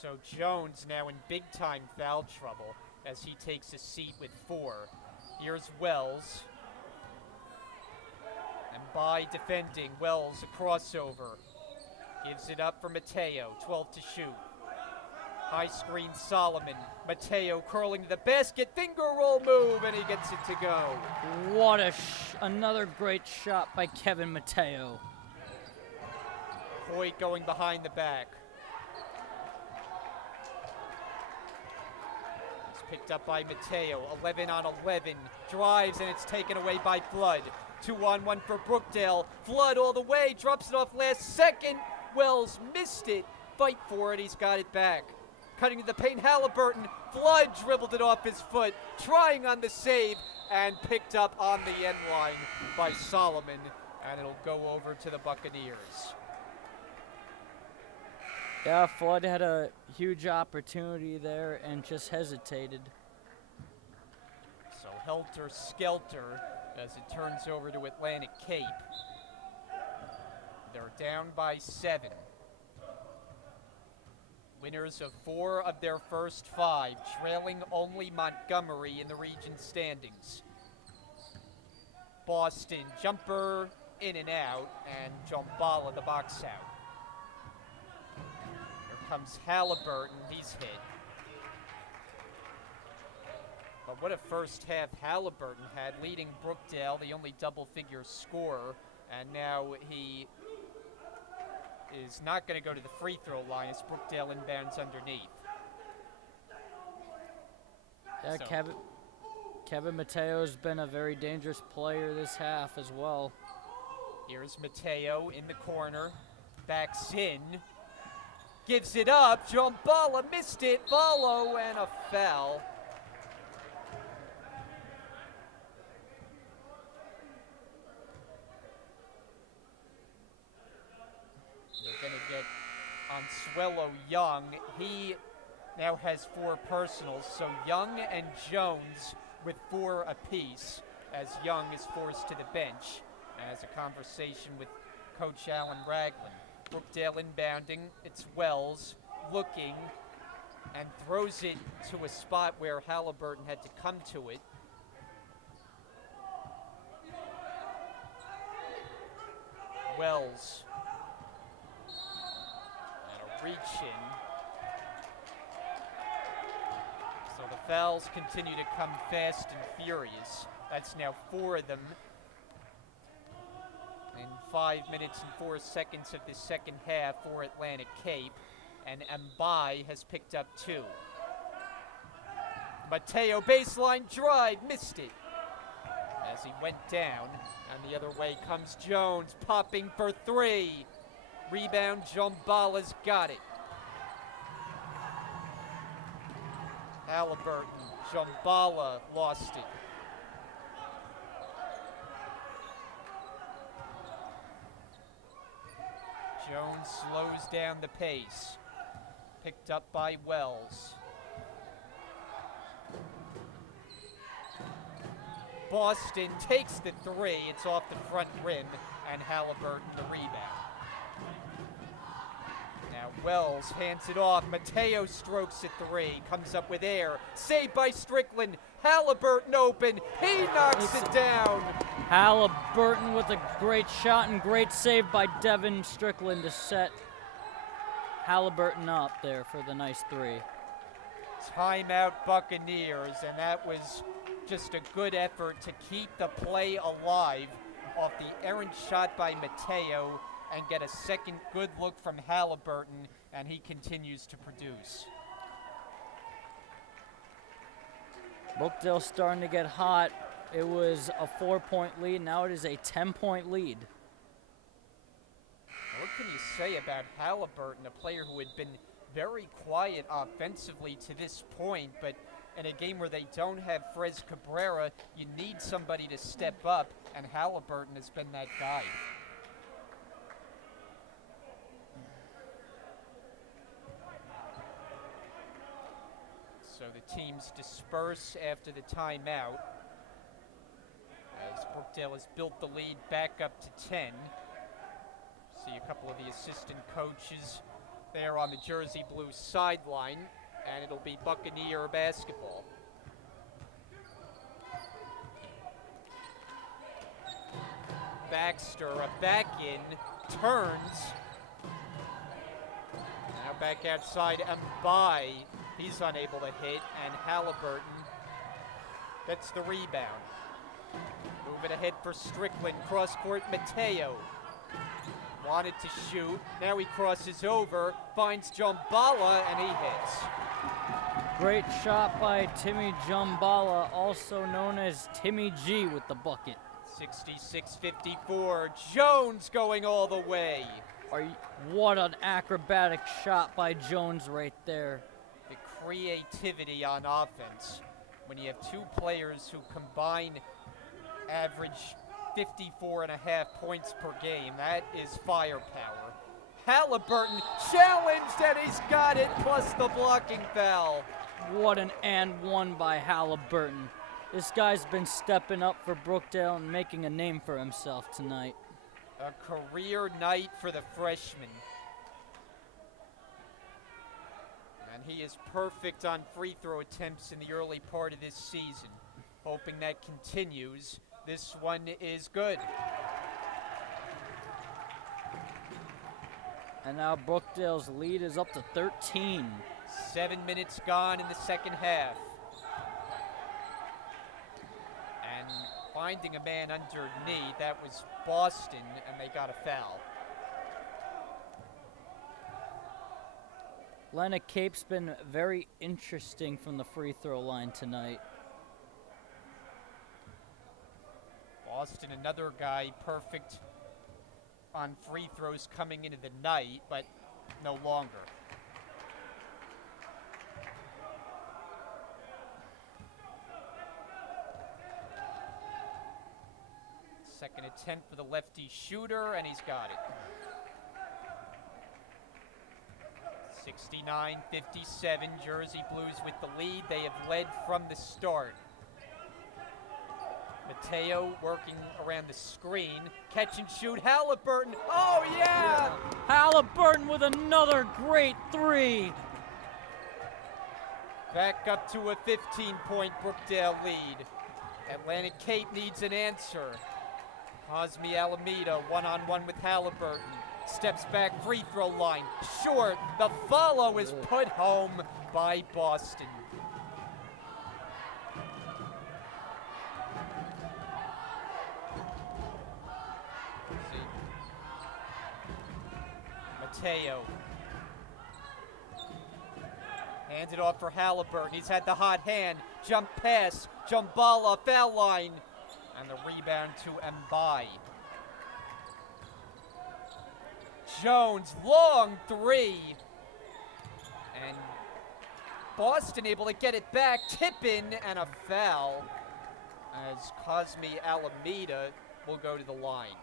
So Jones now in big-time foul trouble as he takes a seat with 4. Here's Wells. Mbai defending. Wells a crossover. Gives it up for Mateo, 12 to shoot. High screen Solomon. Mateo curling to the basket, finger roll move, and he gets it to go. What another great shot by Kevin Mateo. Hoyt going behind the back. It's picked up by Mateo, 11 on 11. Drives, and it's taken away by Flood. 2-on-1 for Brookdale. Flood all the way, drops it off last second. Wells missed it. Fight for it, he's got it back. Cutting to the paint, Halliburton. Flood dribbled it off his foot, trying on the save, and picked up on the end line by Solomon, and it'll go over to the Buccaneers. Yeah, Flood had a huge opportunity there and just hesitated. So helter-skelter as it turns over to Atlantic Cape. They're down by 7. Winners of 4 of their first 5, trailing only Montgomery in the region standings. Boston jumper in and out, and Jombala the box out. Here comes Halliburton, he's hit. But what a first half Halliburton had, leading Brookdale, the only double-figure scorer, and now he is not going to go to the free throw line as Brookdale inbounds underneath. Yeah, So Kevin Mateo's been a very dangerous player this half as well. here's Mateo in the corner, backs in, gives it up. Jombala missed it, follow, and a foul. They're going to get Consuelo Young. He now has 4 personals, so Young and Jones with 4 apiece as Young is forced to the bench and has a conversation with Coach Alan Ragland. Brookdale inbounding, it's Wells looking and throws it to a spot where Halliburton had to come to it. Wells. And a reach in. So the fouls continue to come fast and furious. That's now 4 of them in 5 minutes and 4 seconds of the second half for Atlantic Cape. And Mbai has picked up 2. Mateo baseline drive, missed it as he went down. And the other way comes Jones, popping for 3. Rebound, Jombala's got it. Halliburton, Jombala lost it. Jones slows down the pace. Picked up by Wells. Boston takes the 3. It's off the front rim, and Halliburton the rebound. Now Wells hands it off. Mateo strokes at 3. Comes up with air. Saved by Strickland. Halliburton open. He knocks it down. Halliburton with a great shot and great save by Devin Strickland to set Halliburton up there for the nice 3. Timeout Buccaneers, and that was just a good effort to keep the play alive off the errant shot by Mateo and get a second good look from Halliburton, and he continues to produce. Brookdale starting to get hot. It was a 4-point lead. Now it is a 10-point lead. What can you say about Halliburton, a player who had been very quiet offensively to this point, but in a game where they don't have Frez Cabrera, you need somebody to step up, and Halliburton has been that guy. So the teams disperse after the timeout as Brookdale has built the lead back up to 10. See a couple of the assistant coaches there on the Jersey Blues sideline, and it'll be Buccaneer basketball. Baxter, a back in, turns. Now back outside, Mbai. He's unable to hit, and Halliburton gets the rebound. Moving ahead for Strickland, cross-court Mateo. Wanted to shoot, now he crosses over, finds Jumbala, and he hits. Great shot by Timmy Jumbala, also known as Timmy G with the bucket. 66-54, Jones going all the way. What an acrobatic shot by Jones right there. The creativity on offense. When you have two players who combine average 54.5 points per game, that is firepower. Halliburton challenged, and he's got it, plus the blocking foul. What an and one by Halliburton. This guy's been stepping up for Brookdale and making a name for himself tonight. A career night for the freshman. And he is perfect on free throw attempts in the early part of this season. Hoping that continues. This one is good. And now Brookdale's lead is up to 13. 7 minutes gone in the second half. And finding a man underneath, that was Boston, and they got a foul. Atlantic Cape's been very interesting from the free throw line tonight. Boston, another guy perfect on free throws coming into the night, but no longer. Second attempt for the lefty shooter, and he's got it. 69-57, Jersey Blues with the lead. They have led from the start. Mateo working around the screen. Catch and shoot, Halliburton. Oh, yeah! Halliburton with another great three. Back up to a 15-point Brookdale lead. Atlantic Cape needs an answer. Cosme Alameda one-on-one with Halliburton. Steps back, free throw line. Short. The follow is put home by Boston. Mateo. Hands it off for Halliburton. He's had the hot hand. Jump pass. Jumbala, foul line. And the rebound to Mbai. Jones, long three. And Boston able to get it back. Tip in and a foul as Cosme Alameda will go to the line.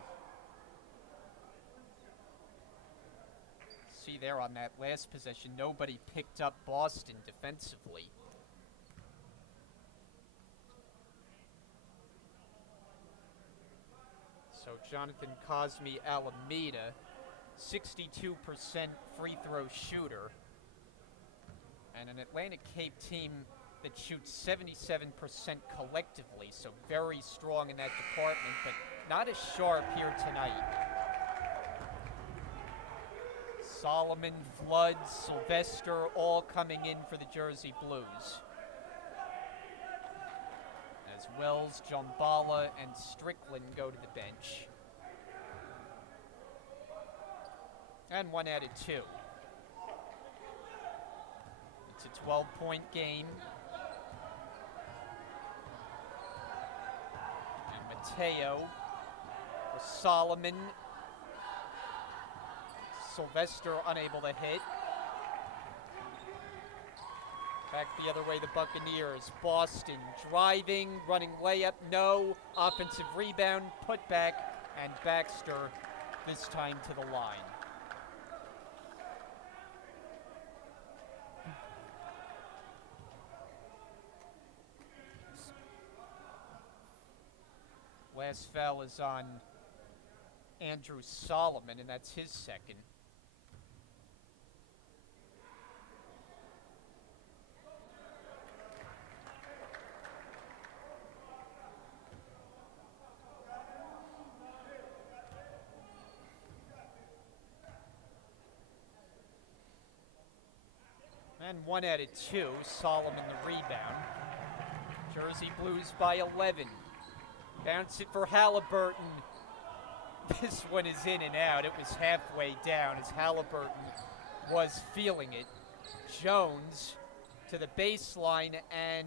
See there on that last possession, nobody picked up Boston defensively. So Jonathan Cosme Alameda, 62% free throw shooter, and an Atlantic Cape team that shoots 77% collectively, so very strong in that department, but not as sharp here tonight. Solomon, Flood, Sylvester all coming in for the Jersey Blues. As Wells, Jumbala, and Strickland go to the bench. And one added two. It's a 12-point game. And Mateo with Solomon. Sylvester unable to hit. Back the other way, the Buccaneers. Boston driving, running layup, no. Offensive rebound, put back, and Baxter this time to the line. Last foul is on Andrew Solomon, and that's his second. And 1 out of 2, Solomon the rebound. Jersey Blues by 11. Bounce it for Halliburton. This one is in and out. It was halfway down as Halliburton was feeling it. Jones to the baseline, and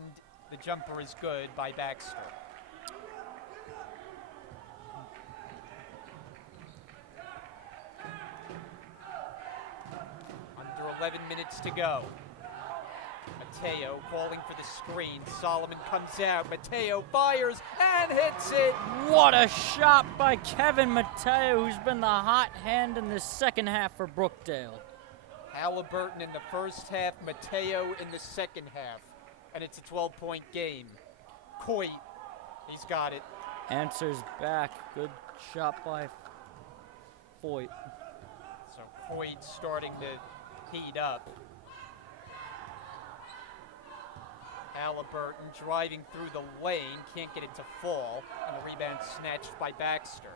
the jumper is good by Baxter. Under 11 minutes to go. Mateo calling for the screen. Solomon comes out. Mateo fires and hits it. What a shot by Kevin Mateo, who's been the hot hand in the second half for Brookdale. Halliburton in the first half, Mateo in the second half. And it's a 12-point game. Coit, he's got it. Answers back. Good shot by Foyt. So Coit starting to heat up. Halliburton driving through the lane, can't get it to fall, and the rebound snatched by Baxter.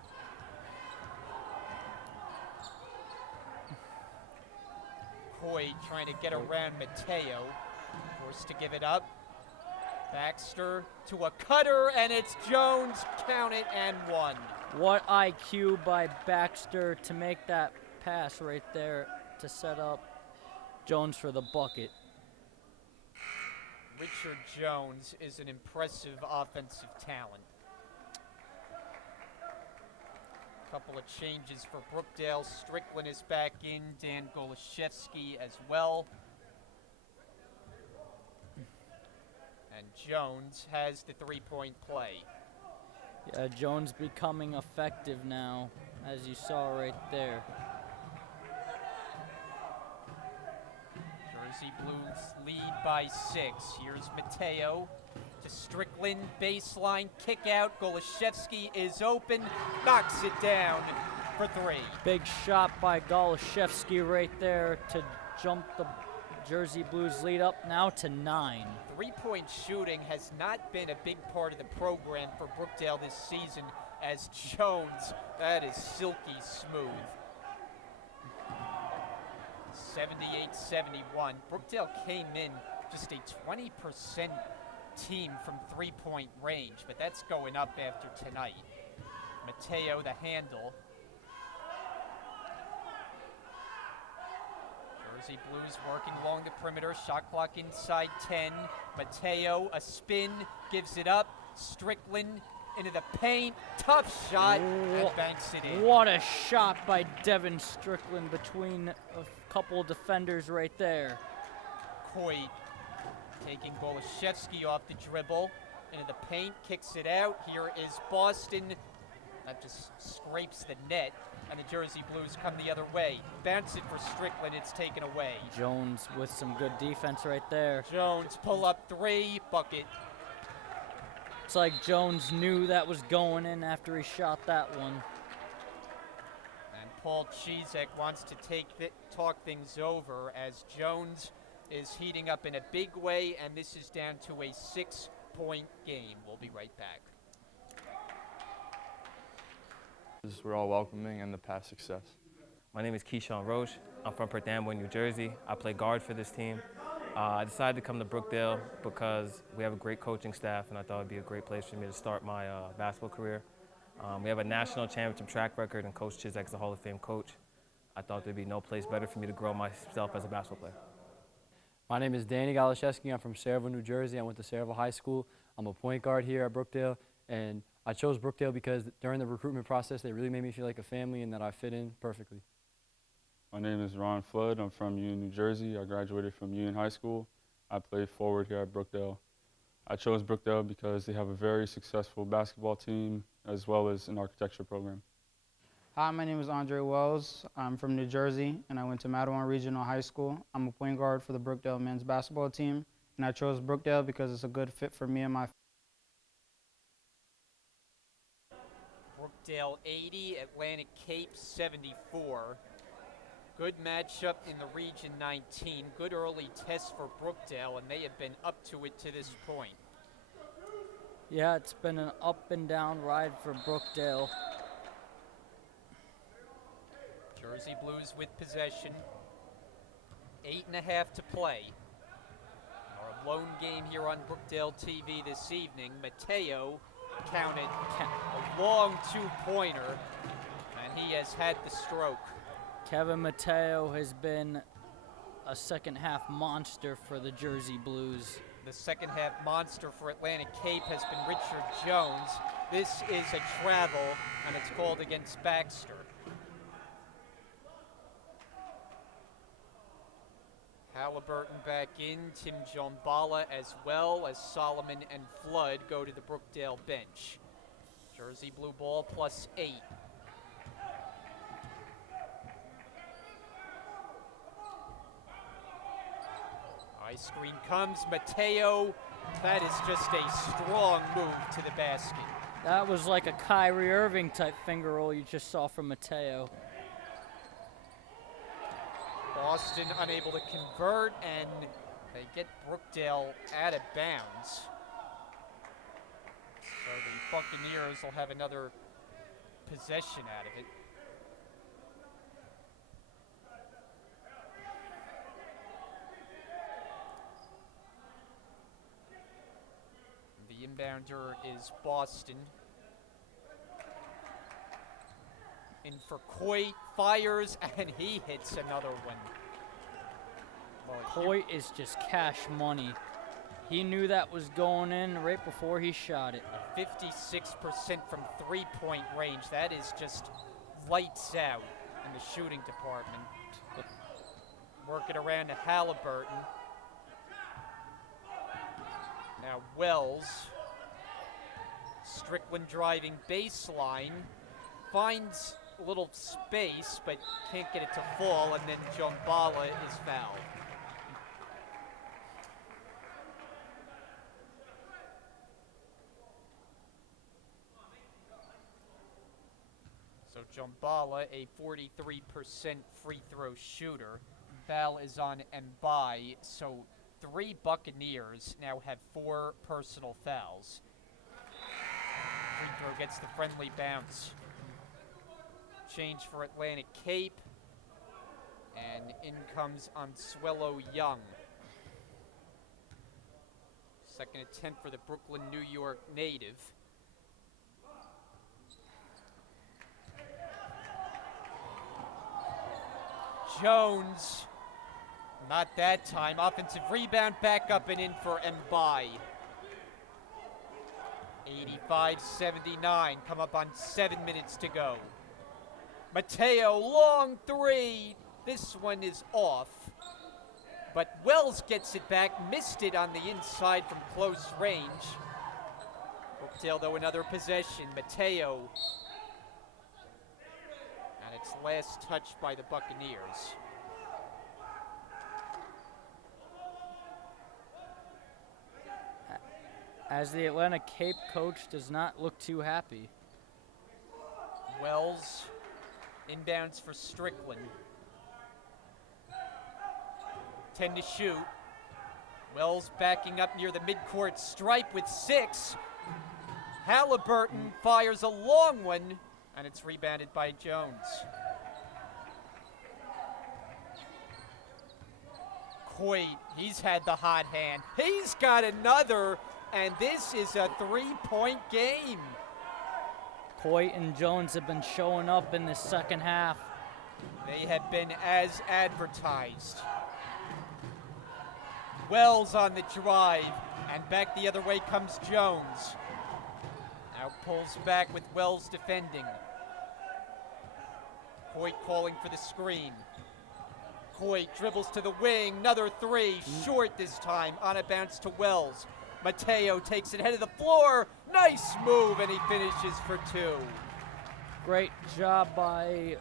Coit trying to get around Mateo, forced to give it up. Baxter to a cutter, and it's Jones, count it, and 1. What IQ by Baxter to make that pass right there to set up Jones for the bucket. Richard Jones is an impressive offensive talent. Couple of changes for Brookdale. Strickland is back in, Dan Goloszewski as well. And Jones has the three-point play. Yeah, Jones becoming effective now, as you saw right there. Jersey Blues lead by 6. Here's Mateo to Strickland, baseline, kick out. Goloszewski is open, knocks it down for 3. Big shot by Goloszewski right there to jump the Jersey Blues lead up now to 9. Three-point shooting has not been a big part of the program for Brookdale this season, as Jones, that is silky smooth. 78-71. Brookdale came in just a 20% team from three-point range, but that's going up after tonight. Mateo, the handle. Jersey Blues working along the perimeter. Shot clock inside 10. Mateo, a spin, gives it up. Strickland into the paint. Tough shot, and banks it in. What a shot by Devin Strickland between a couple of defenders right there. Coit taking Goloszewski off the dribble into the paint, kicks it out. Here is Boston. That just scrapes the net, and the Jersey Blues come the other way. Bounce it for Strickland, it's taken away. Jones with some good defense right there. Jones pull up 3, bucket. It's like Jones knew that was going in after he shot that one. And Paul Chizek wants to talk things over as Jones is heating up in a big way, and this is down to a 6-point game. We'll be right back. We're all welcoming and the past success. My name is Keyshawn Roche. I'm from Perth Amboy, New Jersey. I play guard for this team. I decided to come to Brookdale because we have a great coaching staff, and I thought it would be a great place for me to start my basketball career. We have a national championship track record, and Coach Chizek is a Hall of Fame coach. I thought there'd be no place better for me to grow myself as a basketball player. My name is Danny Goloszewski. I'm from Saraville, New Jersey. I went to Saraville High School. I'm a point guard here at Brookdale, and I chose Brookdale because during the recruitment process, they really made me feel like a family and that I fit in perfectly. My name is Ron Flood. I'm from Union, New Jersey. I graduated from Union High School. I play forward here at Brookdale. I chose Brookdale because they have a very successful basketball team as well as an architecture program. Hi, my name is Andre Wells. I'm from New Jersey, and I went to Mattawan Regional High School. I'm a point guard for the Brookdale men's basketball team, and I chose Brookdale because it's a good fit for me and my Brookdale 80, Atlantic Cape 74. Good matchup in the Region 19. Good early test for Brookdale, and they have been up to it to this point. Yeah, it's been an up and down ride for Brookdale. Jersey Blues with possession. 8.5 to play. Our lone game here on Brookdale TV this evening. Mateo counted a long two-pointer, and he has had the stroke. Kevin Mateo has been a second half monster for the Jersey Blues. The second half monster for Atlantic Cape has been Richard Jones. This is a travel, and it's called against Baxter. Halliburton back in, Tim Jombala as well as Solomon and Flood go to the Brookdale bench. Jersey Blue ball +8. High screen comes, Mateo. That is just a strong move to the basket. That was like a Kyrie Irving type finger roll you just saw from Mateo. Boston unable to convert, and they get Brookdale out of bounds. So the Buccaneers will have another possession out of it. The inbounder is Boston. In for Coit, fires, and he hits another one. Well, Coit is just cash money. He knew that was going in right before he shot it. 56% from three-point range. That is just lights out in the shooting department. Work it around to Halliburton. Now Wells. Strickland driving baseline. Finds a little space, but can't get it to fall, and then Jombala is fouled. So Jombala, a 43% free throw shooter. Foul is on Mbai, so 3 Buccaneers now have 4 personal fouls. Free throw gets the friendly bounce. Change for Atlantic Cape, and in comes Ansuelo Young. Second attempt for the Brooklyn, New York native. Jones, not that time. Offensive rebound, back up and in for Mbai. 85-79, come up on 7 minutes to go. Mateo, long three. This one is off. But Wells gets it back, missed it on the inside from close range. Brookdale, though, another possession. Mateo. And it's last touched by the Buccaneers. As the Atlanta Cape coach does not look too happy. Wells inbounds for Strickland. 10 to shoot. Wells backing up near the midcourt stripe with 6. Halliburton fires a long one, and it's rebounded by Jones. Coit, he's had the hot hand. He's got another, and this is a 3-point game. Coit and Jones have been showing up in the second half. They have been as advertised. Wells on the drive, and back the other way comes Jones. Now pulls back with Wells defending. Coit calling for the screen. Coit dribbles to the wing, another 3, short this time, on a bounce to Wells. Mateo takes it head of the floor, nice move, and he finishes for 2. Great job by...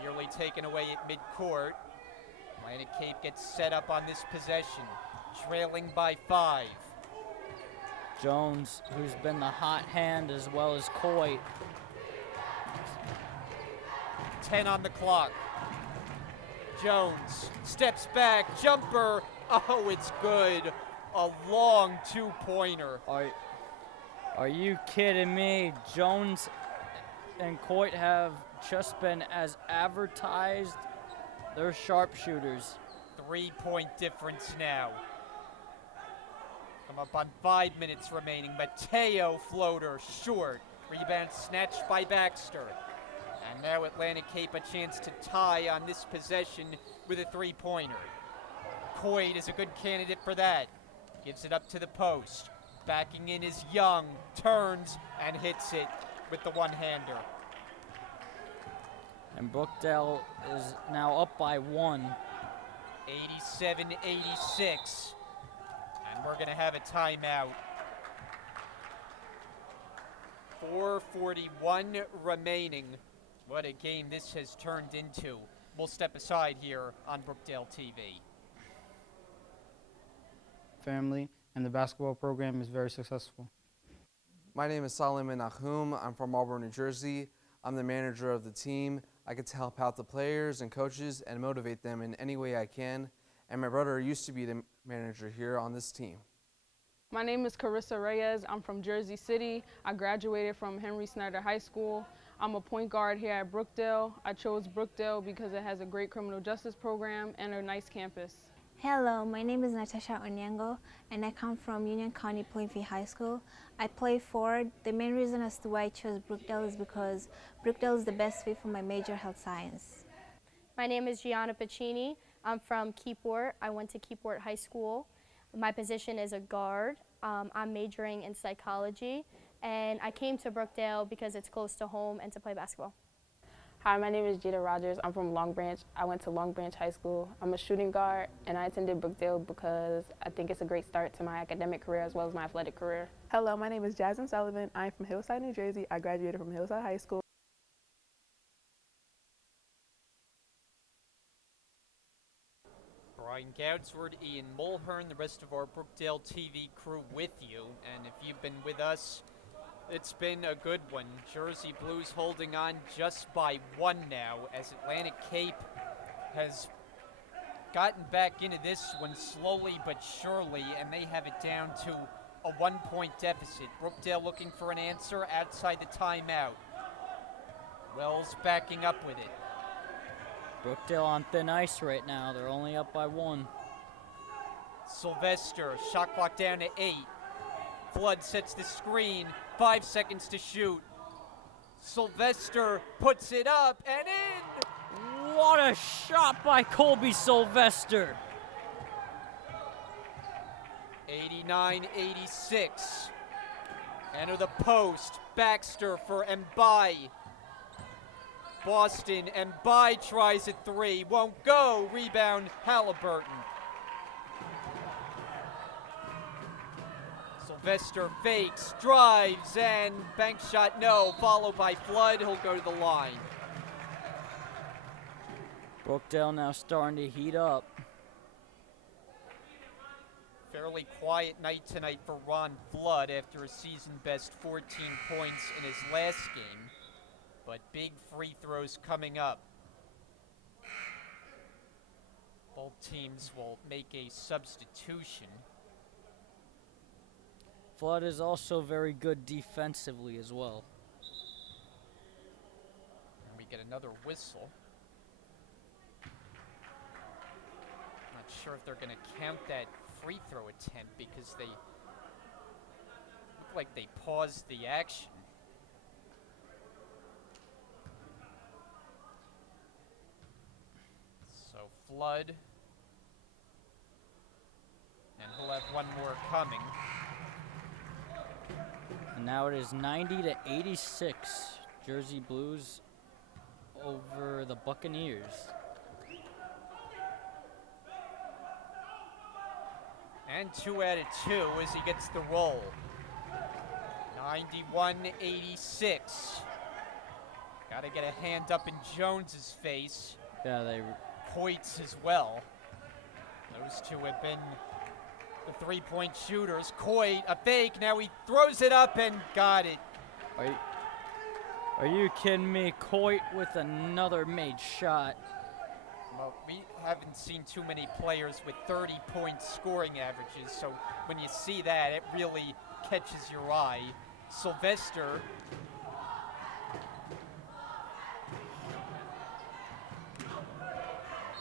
Nearly taken away at midcourt. Atlantic Cape gets set up on this possession, trailing by 5. Jones, who's been the hot hand, as well as Coit. 10 on the clock. Jones steps back, jumper. Oh, it's good. A long two-pointer. Are you kidding me? Jones and Coit have just been as advertised. They're sharpshooters. 3-point difference now. Come up on 5 minutes remaining. Mateo floater short. Rebound snatched by Baxter. And now Atlantic Cape a chance to tie on this possession with a three-pointer. Coit is a good candidate for that. Gives it up to the post. Backing in is Young. Turns and hits it with the one-hander. And Brookdale is now up by 1. 87-86. And we're going to have a timeout. 4:41 remaining. What a game this has turned into. We'll step aside here on Brookdale TV. Family, and the basketball program is very successful. My name is Solomon Nahum. I'm from Marlboro, New Jersey. I'm the manager of the team. I get to help out the players and coaches and motivate them in any way I can. And my brother used to be the manager here on this team. My name is Carissa Reyes. I'm from Jersey City. I graduated from Henry Snyder High School. I'm a point guard here at Brookdale. I chose Brookdale because it has a great criminal justice program and a nice campus. Hello, my name is Natasha Onyango, and I come from Union County Plainfield High School. I play forward. The main reason as to why I chose Brookdale is because Brookdale is the best fit for my major, health science. My name is Gianna Pacini. I'm from Keyport. I went to Keyport High School. My position is a guard. I'm majoring in psychology, and I came to Brookdale because it's close to home and to play basketball. Hi, my name is Jada Rogers. I'm from Long Branch. I went to Long Branch High School. I'm a shooting guard, and I attended Brookdale because I think it's a great start to my academic career as well as my athletic career. Hello, my name is Jasmine Sullivan. I'm from Hillside, New Jersey. I graduated from Hillside High School. Brian Goudsward, Ian Mulhern, the rest of our Brookdale TV crew with you. And if you've been with us, it's been a good one. Jersey Blues holding on just by 1 now as Atlantic Cape has gotten back into this one slowly but surely, and they have it down to a 1-point deficit. Brookdale looking for an answer outside the timeout. Wells backing up with it. Brookdale on thin ice right now. They're only up by 1. Sylvester, shot clock down to 8. Flood sets the screen. 5 seconds to shoot. Sylvester puts it up and in! What a shot by Colby Sylvester! 89-86. Enter the post. Baxter for Mbai. Boston, Mbai tries a 3. Won't go. Rebound, Halliburton. Sylvester fakes, drives, and bank shot no. Followed by Flood. He'll go to the line. Brookdale now starting to heat up. Fairly quiet night tonight for Ron Flood after a season-best 14 points in his last game. But big free throws coming up. Both teams will make a substitution. Flood is also very good defensively as well. And we get another whistle. Not sure if they're going to count that free throw attempt because they look like they paused the action. So Flood, and he'll have one more coming. And now it is 90-86. Jersey Blues over the Buccaneers. And 2 out of 2 as he gets the roll. 91-86. Got to get a hand up in Jones's face. Yeah, they. Coits as well. Those two have been The three-point shooters. Coit, a fake. Now he throws it up and got it. Are you kidding me? Coit with another made shot. Well, we haven't seen too many players with 30-point scoring averages, so when you see that, it really catches your eye. Sylvester.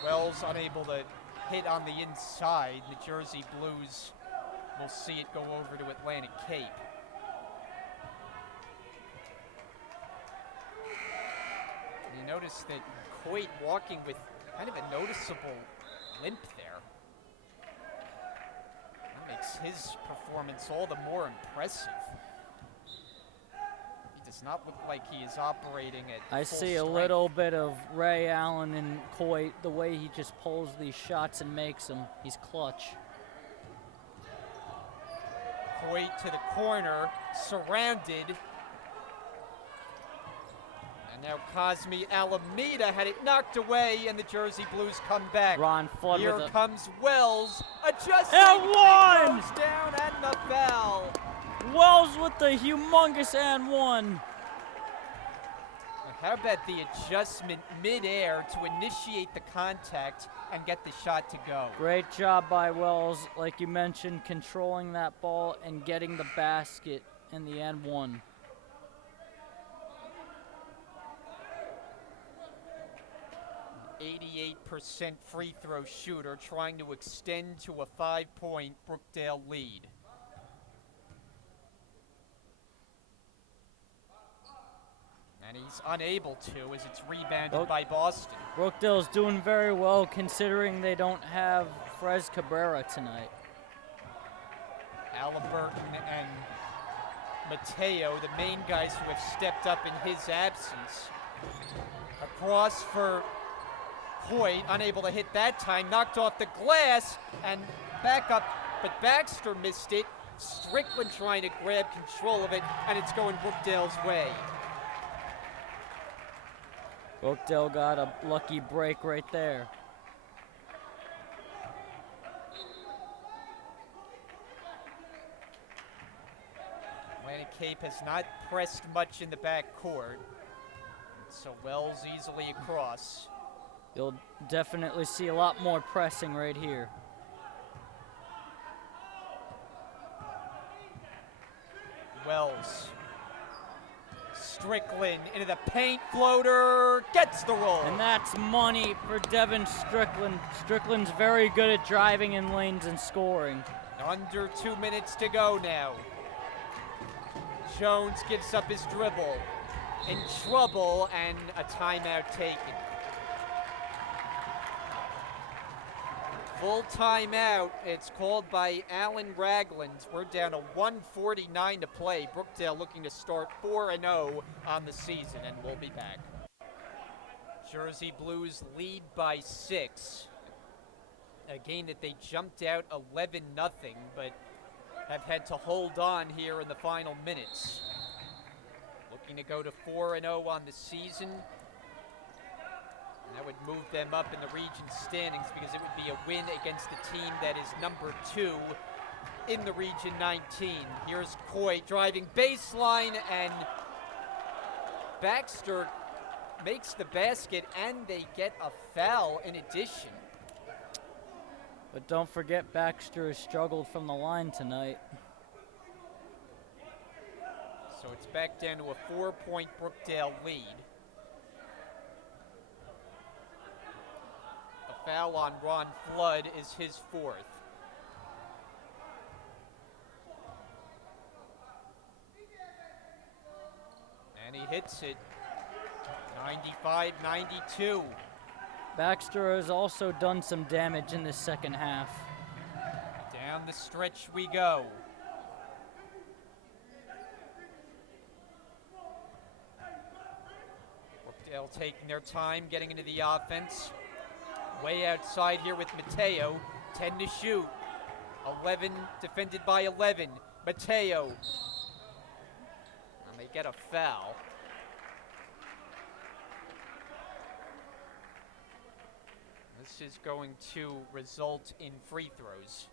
Wells unable to hit on the inside. The Jersey Blues will see it go over to Atlantic Cape. You notice that Coit walking with kind of a noticeable limp there. That makes his performance all the more impressive. He does not look like he is operating at I full see a strength. little bit of Ray Allen and Coit, the way he just pulls these shots and makes them. He's clutch. Coit to the corner, surrounded. And now Cosme Alameda had it knocked away, and the Jersey Blues come back. Ron Flood Here with comes Wells, adjusting, and one! goes down, and the foul. Wells with the humongous and one. How about the adjustment midair to initiate the contact and get the shot to go? Great job by Wells, like you mentioned, controlling that ball and getting the basket in the end one. 88% free throw shooter trying to extend to a 5-point Brookdale lead. And he's unable to as it's rebounded by Boston. Brookdale's doing very well considering they don't have Frez Cabrera tonight. Halliburton and Mateo, the main guys who have stepped up in his absence. Across for Coit, unable to hit that time, knocked off the glass and back up, but Baxter missed it. Strickland trying to grab control of it, and it's going Brookdale's way. Brookdale got a lucky break right there. Atlantic Cape has not pressed much in the backcourt, so Wells easily across. You'll definitely see a lot more pressing right here. Wells. Strickland into the paint, floater, gets the roll. And that's money for Devin Strickland. Strickland's very good at driving in lanes and scoring. Under 2 minutes to go now. Jones gives up his dribble. In trouble, and a timeout taken. Full timeout. It's called by Alan Ragland. We're down to 1:49 to play. Brookdale looking to start 4-0 on the season, and we'll be back. Jersey Blues lead by 6. A game that they jumped out 11-0, but have had to hold on here in the final minutes. Looking to go to 4-0 on the season. That would move them up in the region standings because it would be a win against the team that is number 2 in the Region 19. Here's Coit driving baseline, and Baxter makes the basket, and they get a foul in addition. But don't forget Baxter has struggled from the line tonight. So it's back down to a 4-point Brookdale lead. A foul on Ron Flood is his 4th. And he hits it. 95-92. Baxter has also done some damage in the second half. Down the stretch we go. Brookdale taking their time getting into the offense. Way outside here with Mateo. 10 to shoot. 11 defended by 11. Mateo. And they get a foul. This is going to result in free throws.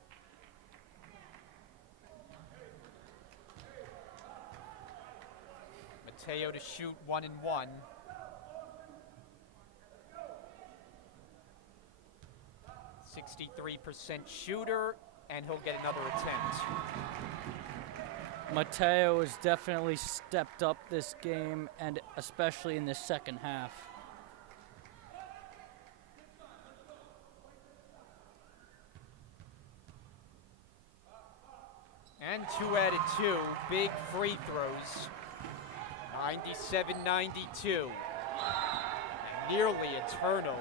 Mateo to shoot 1 and 1. .63% shooter, and he'll get another attempt. Mateo has definitely stepped up this game, and especially in the second half. And 2 out of 2, big free throws. 97-92. And nearly a turnover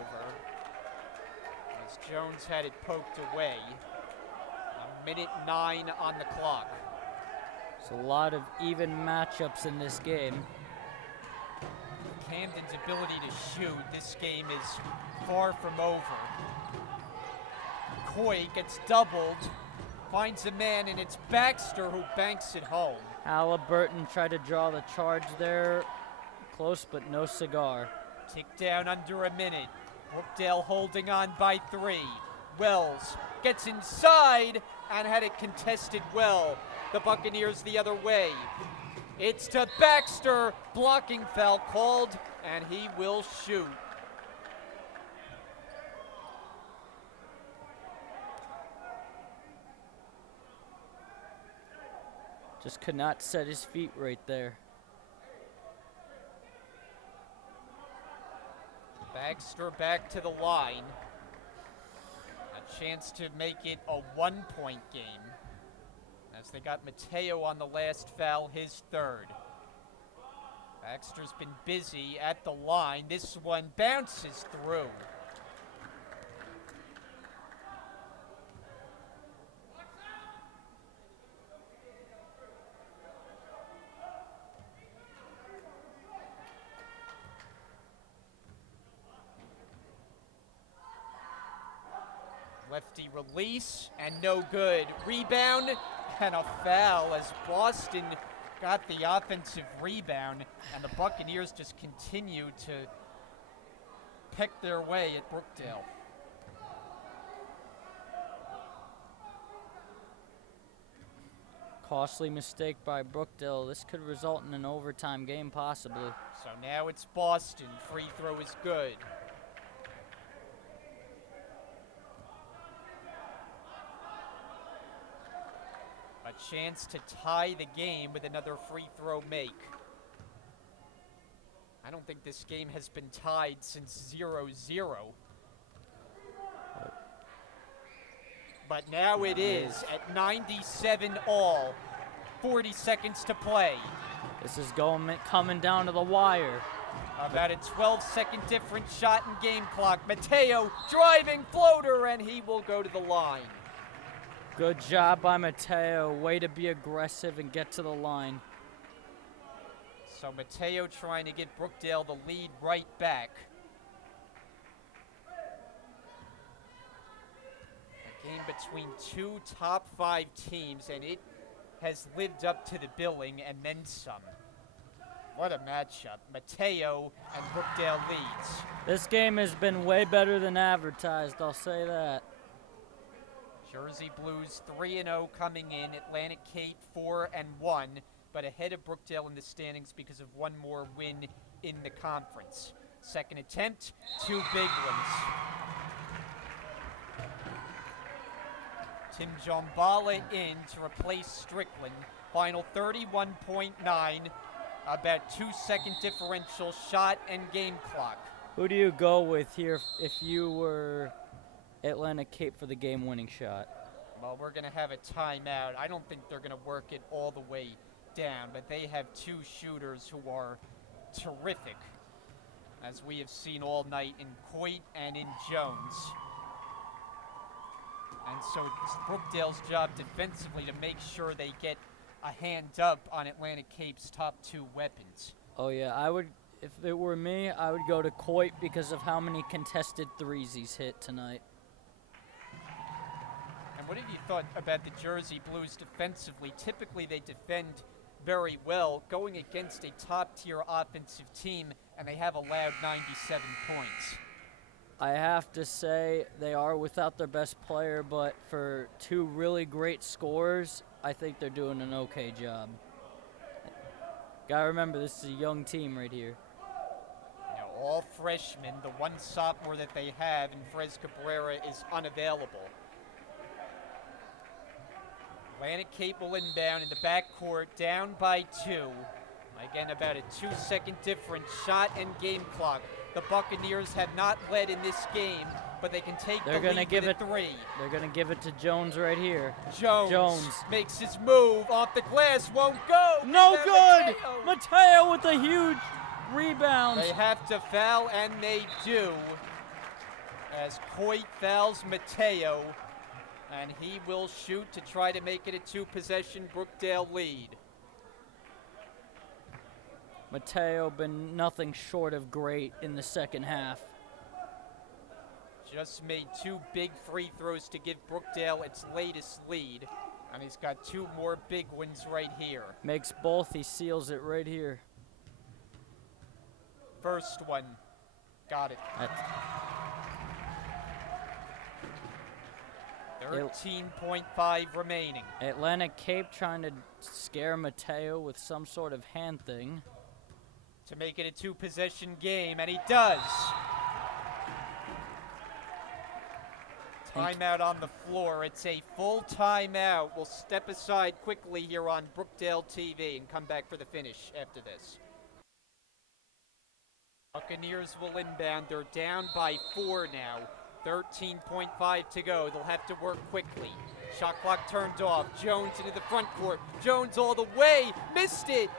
as Jones had it poked away. 1:09 on the clock. There's a lot of even matchups in this game. Camden's ability to shoot, this game is far from over. Coy gets doubled, finds a man, and it's Baxter who banks it home. Halliburton tried to draw the charge there. Close, but no cigar. Tick down under a minute. Brookdale holding on by 3. Wells gets inside and had it contested well. The Buccaneers the other way. It's to Baxter, blocking foul called, and he will shoot. Just could not set his feet right there. Baxter back to the line. A chance to make it a 1-point game, as they got Mateo on the last foul, his 3rd. Baxter's been busy at the line. This one bounces through. Lefty release, and no good. Rebound, and a foul as Boston got the offensive rebound, and the Buccaneers just continue to pick their way at Brookdale. Costly mistake by Brookdale. This could result in an overtime game, possibly. So now it's Boston. Free throw is good. A chance to tie the game with another free throw make. I don't think this game has been tied since 0-0. But now it is at 97 all. 40 seconds to play. This is coming down to the wire. About a 12-second difference shot in game clock. Mateo driving floater, and he will go to the line. Good job by Mateo. Way to be aggressive and get to the line. So Mateo trying to get Brookdale the lead right back. A game between 2 top 5 teams, and it has lived up to the billing and then some. What a matchup. Mateo and Brookdale leads. This game has been way better than advertised, I'll say that. Jersey Blues 3-0 coming in. Atlantic Cape 4-1, but ahead of Brookdale in the standings because of one more win in the conference. Second attempt, 2 big ones. Tim Jombala in to replace Strickland. Final 31.9, about 2-second differential shot and game clock. Who do you go with here if you were Atlantic Cape for the game-winning shot? Well, we're going to have a timeout. I don't think they're going to work it all the way down, but they have 2 shooters who are terrific, as we have seen all night in Coit and in Jones. And so it's Brookdale's job defensively to make sure they get a hand up on Atlantic Cape's top 2 weapons. Oh yeah, if it were me, I would go to Coit because of how many contested threes he's hit tonight. And what have you thought about the Jersey Blues defensively? Typically they defend very well going against a top-tier offensive team, and they have allowed 97 points. I have to say they are without their best player, but for 2 really great scorers, I think they're doing an okay job. Gotta remember, this is a young team right here. Now, all freshmen. The one sophomore that they have in Frez Cabrera is unavailable. Atlantic Cape will inbound in the backcourt, down by 2. Again, about a 2-second difference, shot and game clock. The Buccaneers have not led in this game, but they can take the lead with a 3. They're gonna give it to Jones right here. Jones makes his move off the glass, won't go. No And good. Mateo with a huge rebound. They have to foul, and they do, as Coit fouls Mateo, and he will shoot to try to make it a 2-possession Brookdale lead. Mateo been nothing short of great in the second half. Just made 2 big free throws to give Brookdale its latest lead, and he's got 2 more big ones right here. Makes both, he seals it right here. First one, got it. 13.5 remaining. Atlantic Cape trying to scare Mateo with some sort of hand thing. To make it a 2-possession game, and he does. Timeout on the floor. It's a full timeout. We'll step aside quickly here on Brookdale TV and come back for the finish after this. Buccaneers will inbound. They're down by 4 now. 13.5 to go. They'll have to work quickly. Shot clock turned off. Jones into the front court. Jones all the way. Missed it.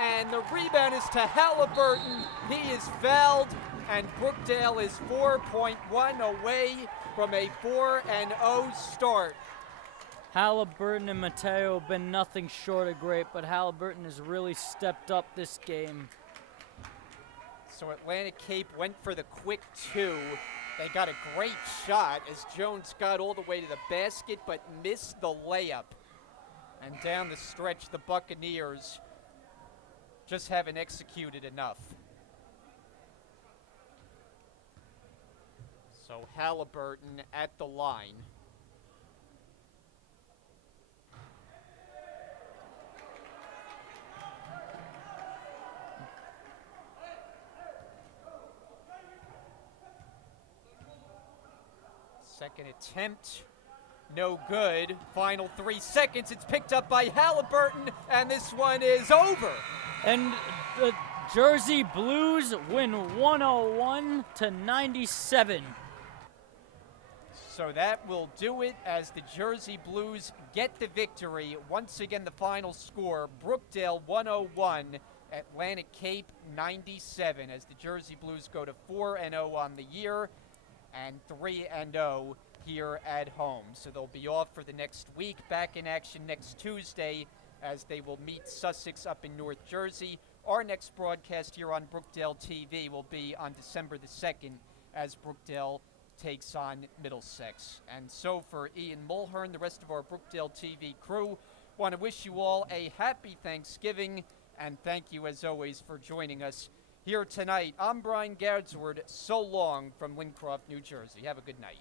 And the rebound is to Halliburton. He is fouled. And Brookdale is 4.1 away from a 4-0 start. Halliburton and Mateo have been nothing short of great, but Halliburton has really stepped up this game. So Atlantic Cape went for the quick 2. They got a great shot as Jones got all the way to the basket but missed the layup. And down the stretch, the Buccaneers just haven't executed enough. So Halliburton at the line. Second attempt, no good. Final 3 seconds, it's picked up by Halliburton, and this one is over. And the Jersey Blues win 101-97. So that will do it as the Jersey Blues get the victory. Once again, the final score, Brookdale 101, Atlantic Cape 97, as the Jersey Blues go to 4-0 on the year and 3-0 here at home. So they'll be off for the next week, back in action next Tuesday as they will meet Sussex up in North Jersey. Our next broadcast here on Brookdale TV will be on December the 2nd as Brookdale takes on Middlesex. And so for Ian Mulhern, the rest of our Brookdale TV crew, want to wish you all a happy Thanksgiving, and thank you as always for joining us here tonight. I'm Brian Gadsward. So long from Lincroft, New Jersey. Have a good night.